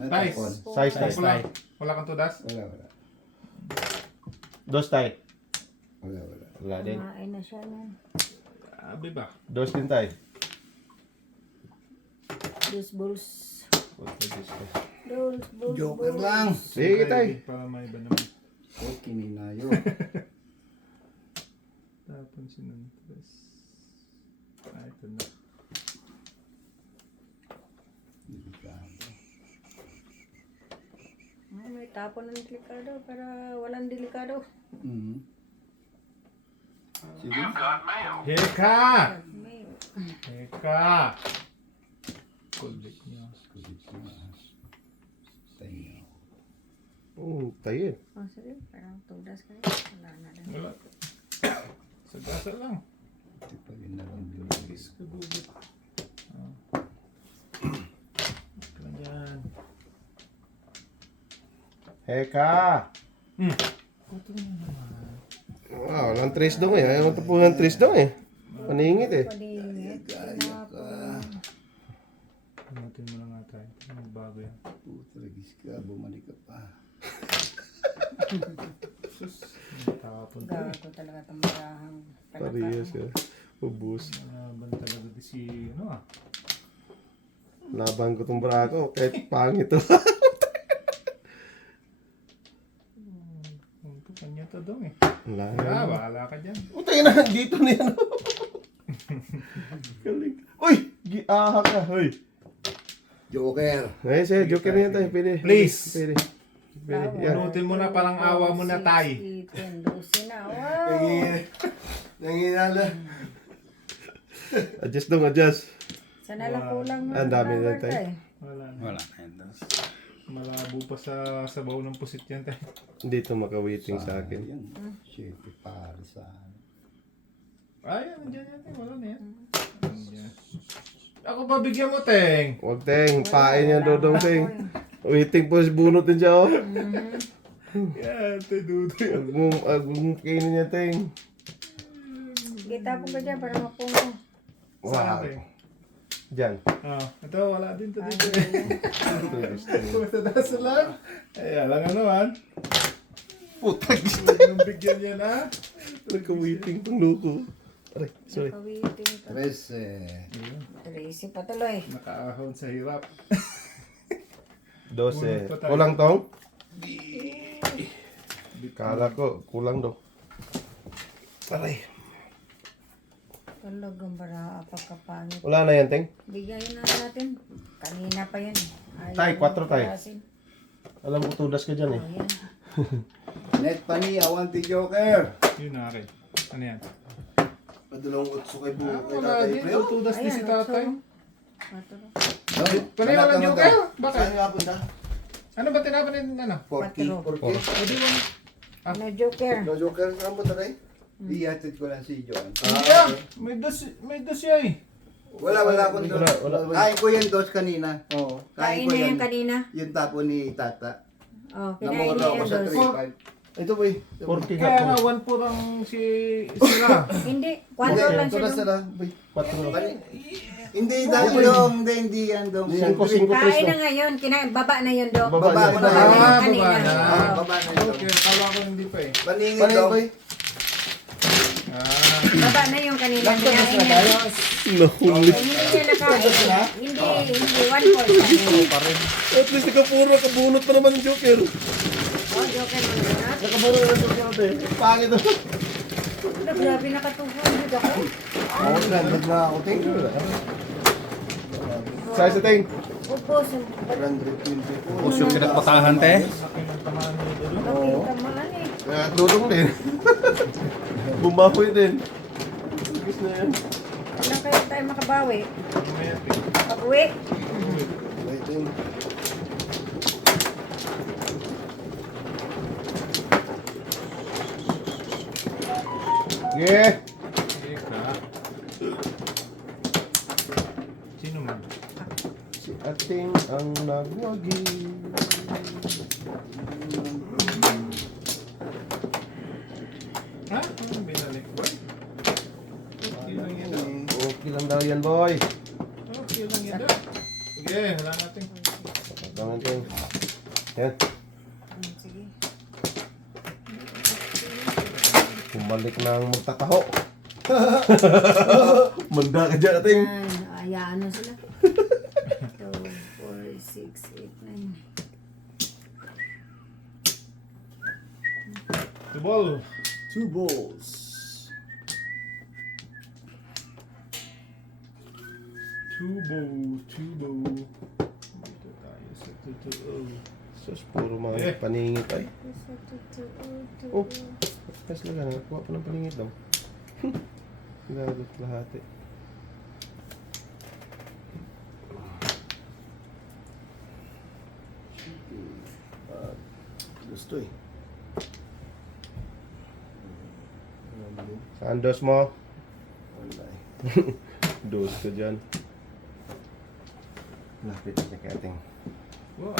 Nice. Size tay. Wala. Wala kang tudas? Wala. Dos tay. Wala. Wala din. Kumain na siya nun. Abi ba? Dos din tay. Dos bulls. What is this? Dos bulls. Joker bulls. lang. Sige tay. Para may iba naman. Okay, ninayo. Tapon sinuntres. Ah, ito na. Ah, may tapon ng delikado para walang delikado. Mhm. Sige. Heka! May Heka! Kulit niya. Tayo. Tayo eh. oh, sige. Parang tudas kayo. Wala na din. Wala. Sa gasa lang. Ito pa rin na lang binigay. Kiss ka bubot. Ito na dyan. Heka! Ito na naman. Wow, walang tres dong eh. Ayaw mo po ng tres dong eh. Paningit eh. Paningit. Tinapon. Natin mo na nga tayo. Magbago yan. Puta, lagis ka. Bumalik ka pa. Tapon to eh. Gago talaga itong marahang Parehas ka. Ubus. Manaban talaga di si ano ah. Laban ko tong brako. Kahit pangit to. Ito kanya to dong eh. Wala Ah, na. bahala ka dyan. Utay na. Dito na yan. Galing. Uy! Giaha ka. Uy. Joker. Ay, siya. Joker na yan tayo. Pwede. Please. Pwede. Pwede. Yan. Punutin mo na parang awa mo na tay. 10, 12 na. Wow! Nanginala. Adjust dong, adjust. Sana lang kulang Ang dami na tayo. tay. Wala na. Wala na yun. Malabo pa sa sabaw ng pusit yan tayo. Dito maka-waiting sa akin. Yan. Siyempre, para sa Ay, nandiyan yan tayo. Wala na yan. Nandiyan. Ako pa bigyan mo, Teng. Huwag teng. Pain yan, Dodong teng. Waiting po si bunot din siya, oh. Yan, tayo dudoy. Huwag mong kainin niya, teng. Kita po ka dyan para mapuno. Wow. Diyan. Ah, ito, wala din to dito. Kumasa taas lang. Ay, alang ano, man. Putag. Nung bigyan yan, ha? Nagka-waiting pang loko. Aray, sorry. Nakawiting pa. 13. Tracy pa tuloy. Nakaahon sa hirap. 12. Kulang pa tayo. Kulang tong? Kala ko, kulang daw. Aray. Talagang bara pagkapangit. Wala na yan, Teng? Bigayin na natin. Kanina pa yan. Tay, 4 tay. Perasin. Alam ko tudas ka dyan eh. Ayan. Net pa ni, awan ti Joker. Yun na akin. Ano yan? Padulong utso kay buo kay Wala tatay din. Preo. Tutudas din si tatay. Patro. Panay wala niyo kayo. Bakit? Saan nga punta? Ano ba tinapanin ano? 40. Pwede mo. Ano, Joker? No joker saan punta tayo? Ihatid ko lang si John. Yeah, may dos siya eh. Wala akong dos. Wala. Kain ko yung dos kanina. Oo. Kain ko na yan kanina. Yung tapo ni Tata. Oh, kinain Namura niya ako yung sa dos. 3-5. Ito boy, 40 Kaya ka nga, po. 1 po lang sila. Hindi, 4 lang siya. Tudas dun. na lang, boy. 4. Hindi dong, hindi yan dong. 5, 5, Kain 3 na na. ngayon, baba na yun, Dok. Baba ko na. Baba na Ah, yung kanina. baba na. Oo. Baba na yun. Okay, kala ko hindi pa eh. Paningin Panay dong. boy. Ah, Baba na yung kanina. Kinain niya. Nahuli. Hindi niya nakain. Hindi, 1 point. At least nakapuro, kabunot pa naman ng joker. Oh, Joker mo na. Nakapuro na ng joker natin. Pangit na. Grabe nakatuhon yun ako. Oo, landed na ako. Thank you. Size sa Teng. Upos. 120. Tapos yung pinagpatahan, te. laki ng tamaan mo doon. Kapil tamaan eh. Kaya dudong din. Bumahoy din. Gusto na yan. Kailan kaya tayo makabawi? Mamaya, eh. Pag-uwi? Wait, Teng. Yeah. Sige ka. Sino man? Si Ating ang nagwagi. Ha? Ano binalik? Boy? Okay lang yan daw. Okay lang daw yan, boy. Okay lang yan daw. Sige, wala natin. Tangan, Teng. Yan. Sige. Bumalik na ang magtataho. Manda ka dyan, Ating. Ayaan na sila. 2, 4, 6, 8, 9. The ball. 2 balls. Tubo. Dito tayo sa totoo. Sus, puro mga Eh. paningit ay. Oh, mas lang na. Kuha pa ng paningit daw. Lalot lahat eh. Gusto eh. Saan dos mo? Dos ka dyan. Lapit na kay ating. Wow.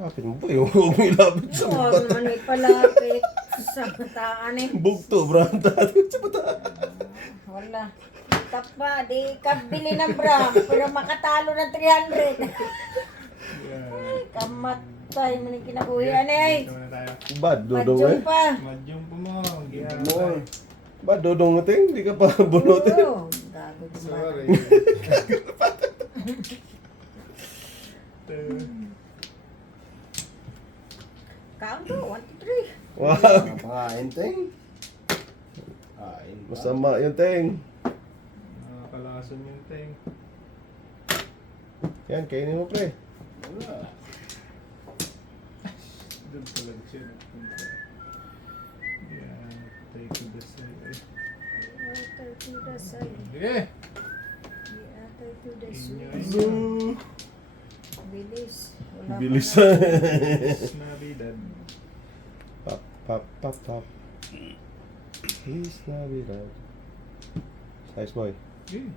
Lapit mo ba yun? Huwag mo ilapit sa Huwag man ipalapit sa mataan eh. bugto, branda. Sa bataan. Wala. Tapa, di kabili ng bra, pero makatalo ng 300. Yeah. Kamatay mo na kinabuhian eh. Dito na tayo. Bad, dodong Madyong eh. pa. Madyong po mo. More. Bad, dodong natin. Hindi ka pa bunutin. Oo, gago yung bata. Sorry. Count to, 1, 2, 3. Wow, Pakain, Teng. Kain. masama yung Teng. Nakakalason yung ting. Yan, kainin mo pre. Wala. Doon talaga siya nagpunta. Yeah, take to the side. Ay. Atay to the side. Sige! Atay to the Inyo, side. inyo. Bilis. Wala pa Bilis. na. Navidad. Pop, pop, pop, pop. He's Navidad. Size boy. Sige.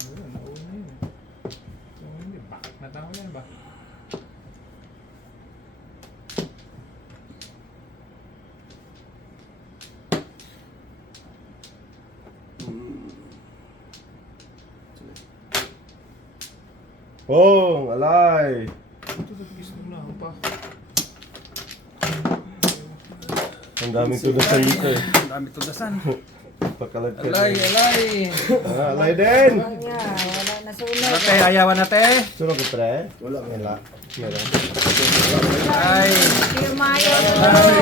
Wala, nauna yun eh. Kung hindi, bakit natawag yan ba? Bong, alay. Ito, nagkis na ako pa. Ang daming tudasan dito eh. Ang dami tudasan. Pakalagkat. Alay. Ah, alay din. Wala, wala na Nasunog. Ate, ayawan nate. Sunog ko pre. Wala. Wala. Meron. Ay. Hindi umayaw.